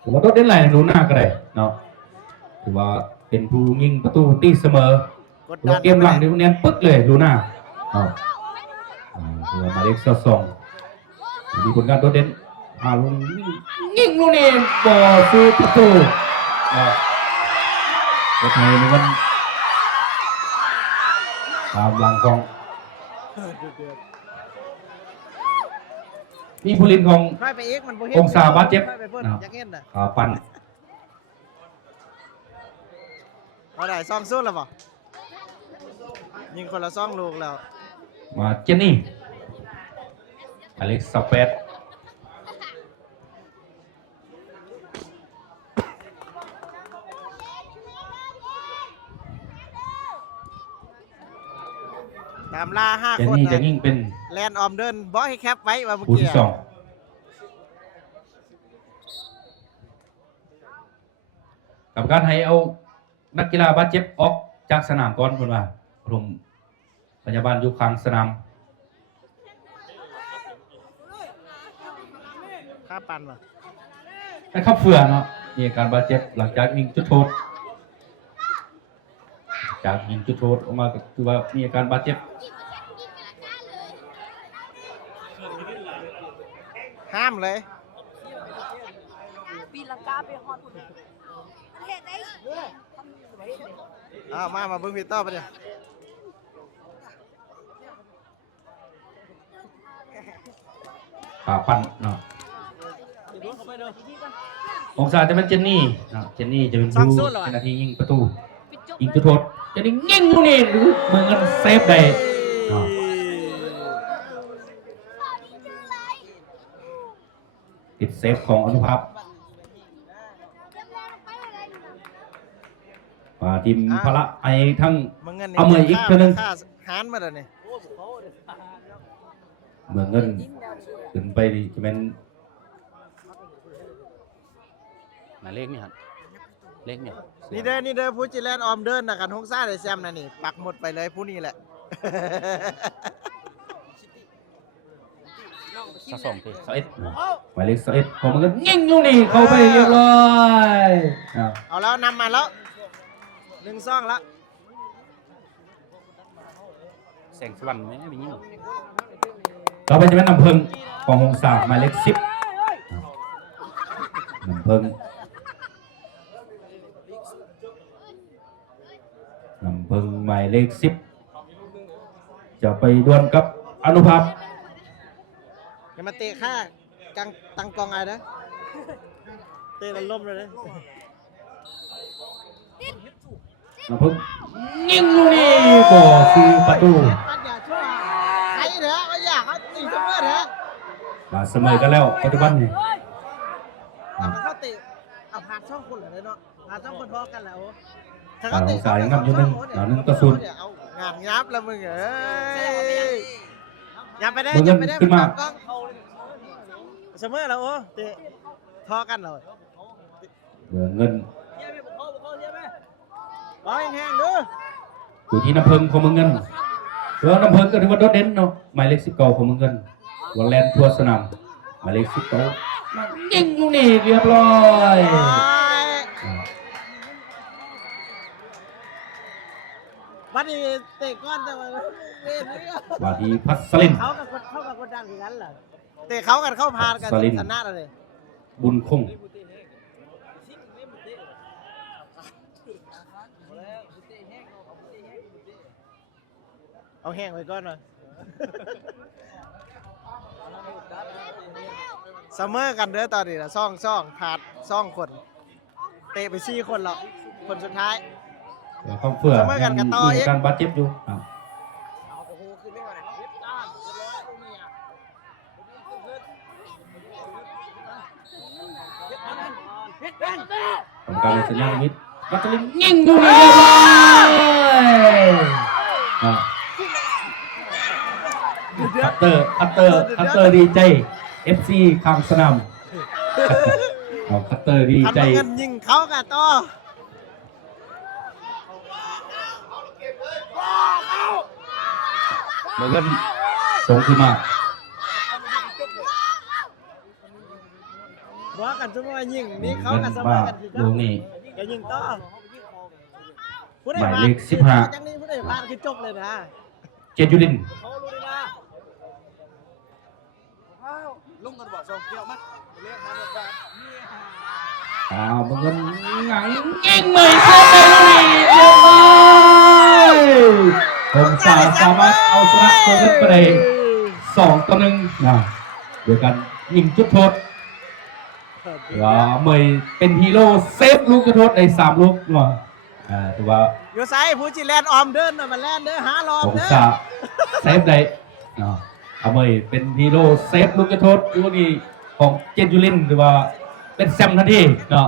ถือว่าโดดเด่นหลายลูน่าก็ได้เนาะถือว่า เป็นผู้ยิงประตูตีเสมอก ด ร ดั ถ น เกมหลังนี่เนียนปึ๊กเลยลูน่าตัวหมายเลข22มีผลงานโดดเด่นพาลงยิงลูนี่บอลสู่ประตูรถไทยนี่มันตามหลังของนี่ผู้เล่นของ ค่อยไปอีกมันบ่เห็น องศาบาดเจ็บ ค่อยไปพ่น นะครับ อยากเห็นน่ะ ปั่น เอาได้ซ่องสู้แล้วบ่ยิงคนละซ่องลูกแล้ว มาเจนนี่อเล็กซ์สเปด ตามล่า เจน 5 คน นี่จะ นะ ยิ่งเป็น แลนออมเดินบ่ให้แคปไว้ว่าเมื่อ ผู้ กี้ ที่สองกับการให้เอานักกีฬาบาดเจ็บออกจากสนามก่อนคนว่าโรงพยาบาลอยู่ข้างสนาม ค่าปันบ่ ให้ขับเฟื่อเนาะมีอาการบาดเจ็บหลังจากยิงจุดโทษจากยิงจุดโทษออกมาก็คือว่ามีอาการบาดเจ็บ ห้ามเลย ปีลังกาไปฮอดประเทศได้ อ้าวมาเบิ่งพี่ต่อไปเดี๋ยว ขาปั้นเนาะองศาจะเป็นเจนนี่เนาะเจนนี่จะเป็นผู้เป็นนาทียิงประตูยิงจุดโทษเจนนี่ยิงลูกนี่ดูมือกันเซฟได้เนาะติดเซฟของอนุภาพทีมพละไอทั้ง มึงเงิน เอามืออีกเท่านึง ค่าหารมาแล้วนี่ เมืองเงินขึ้นไปนี่จะเป็น หมายเลขนี่ครับเลขเนี่ย นี่เด้อผู้จิแลนออมเดินน่ะกันฮงซ่าได้แซมน่ะนี่ปักหมดไปเลยผู้นี้แหละ 22ที 11หมายเลข11ของเมืองเงินยิงลูกนี่เข้าไปเรียบร้อยอ่ะ เอาแล้วนำมาแล้ว1ซ่องแล้ว แสงสวรรค์ไหมไม่ยิ่ง เราไปจะเป็นน้ำเพิงของหงสาหมายเลข10น้ำเพิงหมายเลข10จะไปดวลกับอนุภาพ อย่ามาเตะข้ากังตังกองไอ้นะเตะแล้วล้มเลยนะ น้ำเพิงยิงลูกนี่ก็คือประตู ปัญญาชั่วใครเถอะไม่อยากเขาตีเสมอเถอะ มาเสมอกันแล้วปัจจุบันนี่ แต่มันเขาเตะเอาผ่านช่องคนเลยเนาะผ่านช่องคนพอกันแล้วถ้า ห เขาเตะ งสายังนำอยู่1-1 เอางานยับแล้วมึงเอ้ยอย่าไปได้อย่าไปได้มันกองเสมอแล้วโอ้เตะทอกันเลย เมืองเงิน ร้อยแห้งๆดู อยู่ที่น้ำเพิงของเมืองเงินแล้วน้ำเพิงก็ถือว่าโดดเด่นเนาะหมายเลข19ของเมืองเงินวันแลนทั่วสนามหมายเลข19ยิงลูกนี่เรียบร้อย วันนี้เตะก้อนแต่ว่าเล่นนี่ ว่าที่พัสลิน เขากับคนดังอย่างนั้นเหรอเตะเขากันเข้าพานกันชนะเลย บุญคง เอาแห้งไว้ก่อนหน่อยเสมอกันเด้อตอนนี้นะซ่องขาดซ่องคนเตะไป4 คนแล้วคนสุดท้าย ความเฟื่อ เสมอกันกับต่ออีก มีการบาดเจ็บอยู่ทำการสัญญาณมิตรบัตลินยิงดูนี่เรียบร้อยคัตเตอร์ดีใจ FC ข้างสนามคัตเตอร์ดี ทัน ใจ เงินยิงเขากันต่อ เมืองเงินส่งขึ้นมา ว่ากันสมมติว่ายิงนี่เขากันเสม บ้า อกันคือ ลูกนี่ จะยิงต่อ ผู้ใด หมาย มา เลข15 จังนี้ผู้ใดมาคือจบเลยนะ เจนยูริน เขารู้ดีนะอ้าวลุงกันบอกส่งเกี่ยวมั้ยเรียกทางรถบัส มันก็หงังยิงไม่เข้าไปเลยเรียบร้อยผมสามารถเอาชนะโควิดไปได้2-1นะโดยการยิงจุดโทษเมยเป็นฮีโร่เซฟลูกจุดโทษใน3ลูกเนาะถือว่า อยู่ไซผู้จิแลนออมเดินน่ะมันแลนเด้อหารอบ ผม เด้อ สาเซฟได้เนาะเมยเป็นฮีโร่เซฟลูกจุดโทษลูกนี้ของเจนยูรินหรือว่าเป็นแซมทันทีเนาะ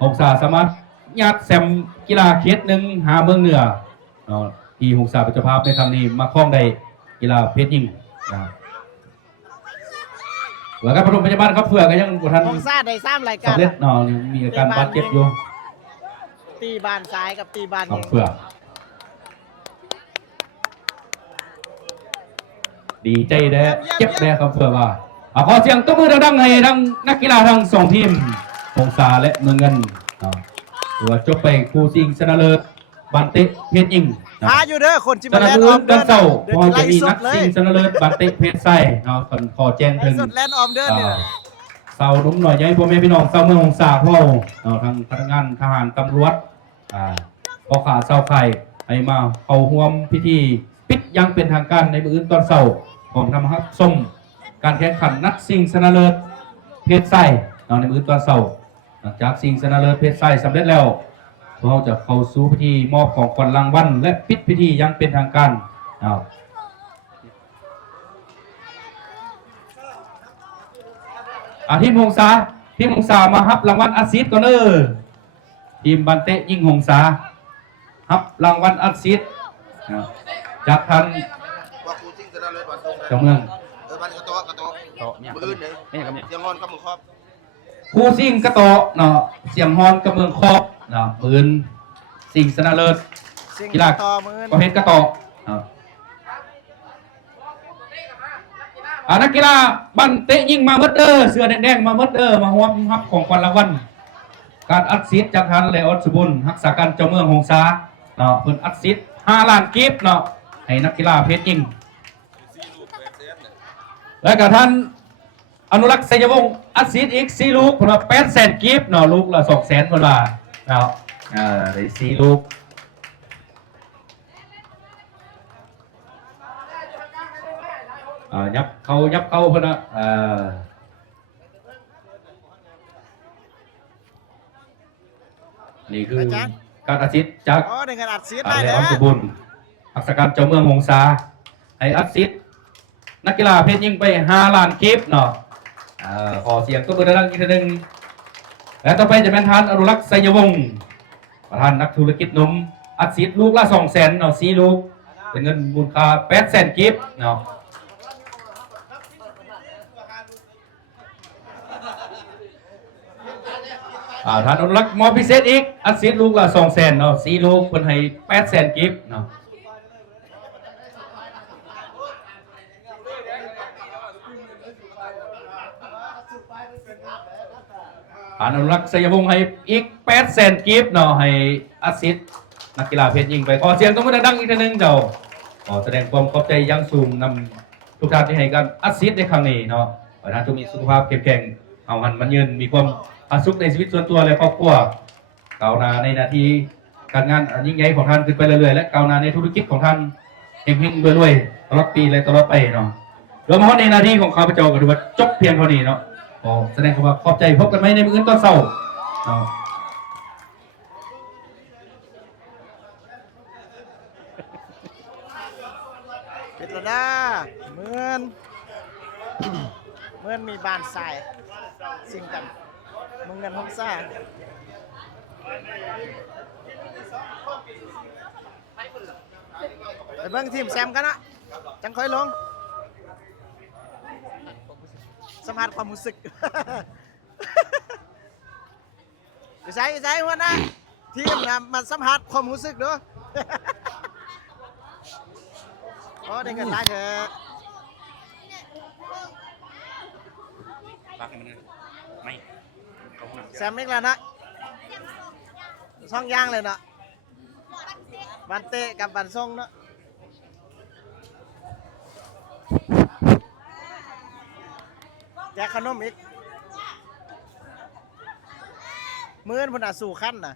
ผมสามารถยัดแซมกีฬาเคสหนึ่งหาเมืองเหนือเนาะที่หงสาเป็นเจ้าภาพในครั้งนี้มาคล้องได้กีฬาเพชรยิงนะแล้วก็ปฐมพยาบาลครับเผื่อก็ยังบุทัน ของซาได้3รายการ สำเร็จเนาะยังมีอาการบาดเจ็บอยู่ ตีบานซ้ายกับตีบาน ครับเผื่อดีใจแด้เจ็บแด้ครับเผื่อว่าขอเสียงตบมือดังๆให้ทั้งนักกีฬาทั้ง2ทีมหงสาและเมืองเงินหรือว่าจบไปคู่ชิงชนะเลิศบันเตะเพชรยิง หาอยู่เด้อคนจิ ช มา นะ แลนอ เลิ อ ศ ม ดั เดิ น น เศร้า เดี๋ยว พอ ไล่ จะมี ส นั ด ก เล ชิ ย งชนะเลิศบันเตะเพชรไส้เนาะขอแจ้ง ไล่ ถึง สดแลนออมเดินเนี่ย เสานุ่มหน่อยย้ายพ่อแม่พี่น้องเสาเมืองหงสาพ่อทางพนักงานทหารตำรวจพ่อขาเสาไข่ให้มาเข้าร่วมพิธีปิดยังเป็นทางการในมื้ออื่นตอนเช้าของทำฮักส้มการแข่งขันนักชิงชนะเลิศเพชรไส้ในมื้ออื่นตอนเช้าหลังจากชิงชนะเลิศเพชรไส้สำเร็จแล้วเราจะเข้าสู่พิธีมอบของขวัญรางวัลและปิดพิธียังเป็นทางการทีมหงสามาฮับรางวัลอาซิดก่อนเด้อทีมบันเตะยิงหงสาฮับรางวัลอาซิดจากท่าน ว่าครูจิ้งจะได้เลยวันตรง เจ้าเมือง บ้านกระโต๊ะมืออื่นเลย ไม่ครับเนี่ย ยังงอนกับมือครอบ ครูซิ่งกระโตะเนาะเสียงฮอนกับเมืองคอบเนาะปืนสิงสนาเลิศ สิ่ง กีฬา ต่อมือ ประเภทกระโตะนักกีฬาบันเตะยิงมาเมดเดอร์เสื้อแดงๆมาเมดเดอร์มาห่วงฮับของขวัญรางวัลการอัดซีดจากทานเลออสบุญรักษาการเจ้าเมืองหงสาเนาะเพิ่นอัดซีด5 ล้านกิฟต์เนาะให้นักกีฬาเพชรยิงแล้วก็ท่านอนุรักษ์เสยวงศ์อัดซีดอีก4 ลูกเพิ่นว่า800,000กิฟต์เนาะลูกละ200,000เพิ่นว่าเนาะได้4 ลูกยับเข้าเพิ่นนะนี่คือการอาซิดจาก อ๋อได้เงินอัดซีด เล ได้ อ เด้ อน อ สุบุญอักษรการเจ้าเมืองหงสาให้อาซิดนักกีฬาเพชรยิงไป5 ล้านกิฟต์เนาะขอเสียงตัวเบอร์ดังอีกทีนึงและต่อไปจะเป็นทานอนุรักษ์ไสยวงศ์ประธานนักธุรกิจนมอาซิดลูกละ200,000เนาะ4 ลูกเป็นเงินมูลค่า800,000กิฟต์เนาะท่านอนุรักษ์มอพิเศษอีกอัดซีดลูกละ200,000เนาะ4 ลูกคนให้800,000กิฟต์เนาะท่านอนุรักษ์สยวงศ์ให้อีก800,000กิฟต์เนาะให้อัดซีดนักกีฬาเพชรยิงไปขอเสียงต้องมือดังอีกทีนึงเจ้าขอแสดงความขอบใจยังสูงนำทุกท่านที่ให้การอัดซีดในครั้งนี้เนาะขอให้ท่านจงมีสุขภาพเข้มแข็งเอาหันมันยืนมีความสุขในชีวิตส่วนตัวและครอบครัวก้าวหน้าในหน้าที่การงานยิ่งใหญ่ของท่านขึ้นไปเรื่อยๆและก้าวหน้าในธุรกิจของท่านเฮงๆรวยๆตลอดปีและตลอดไปเนาะรวมทั้งในหน้าที่ของข้าพเจ้าก็ถือว่าจบเพียงเท่านี้เนาะขอแสดงความขอบใจพบกันไหมในมื้ออื่นตอนเช้าเนาะ ปิดแล้วนะเมือนมีบานทรายสิ่งกันมึงเงินห้องซ่าไปเบิ่งทีมแซมกันนะจังค่อยลงสัมผัสความรู้สึก อยู่ใส่หัวหน้าทีมนะมาสัมผัสความรู้สึกด้วย โอ้ได้เงินหลายเถอะแซมมิกแล้วนะช่องย่างเลยนะ บันเตะกับบันทรงเนาะแจกขนมอีกมื้อนพุ่นน่ะสู่ขั้นน่ะ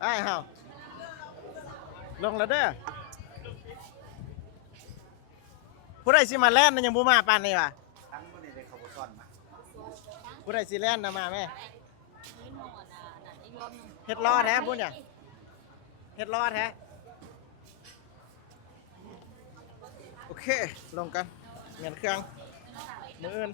ไอ้เฮาลงแล้วเด้อผู้ใดสิมาแล่นน่ะยังบ่มาปานนี้ว่ะผู้ใดสิแล่นน่ะมาแม่เฮ็ดรอแท้พุ่นเนี่ยเฮ็ดรอแท้โอเคลงกันเงินเครื่องมื้ออื่น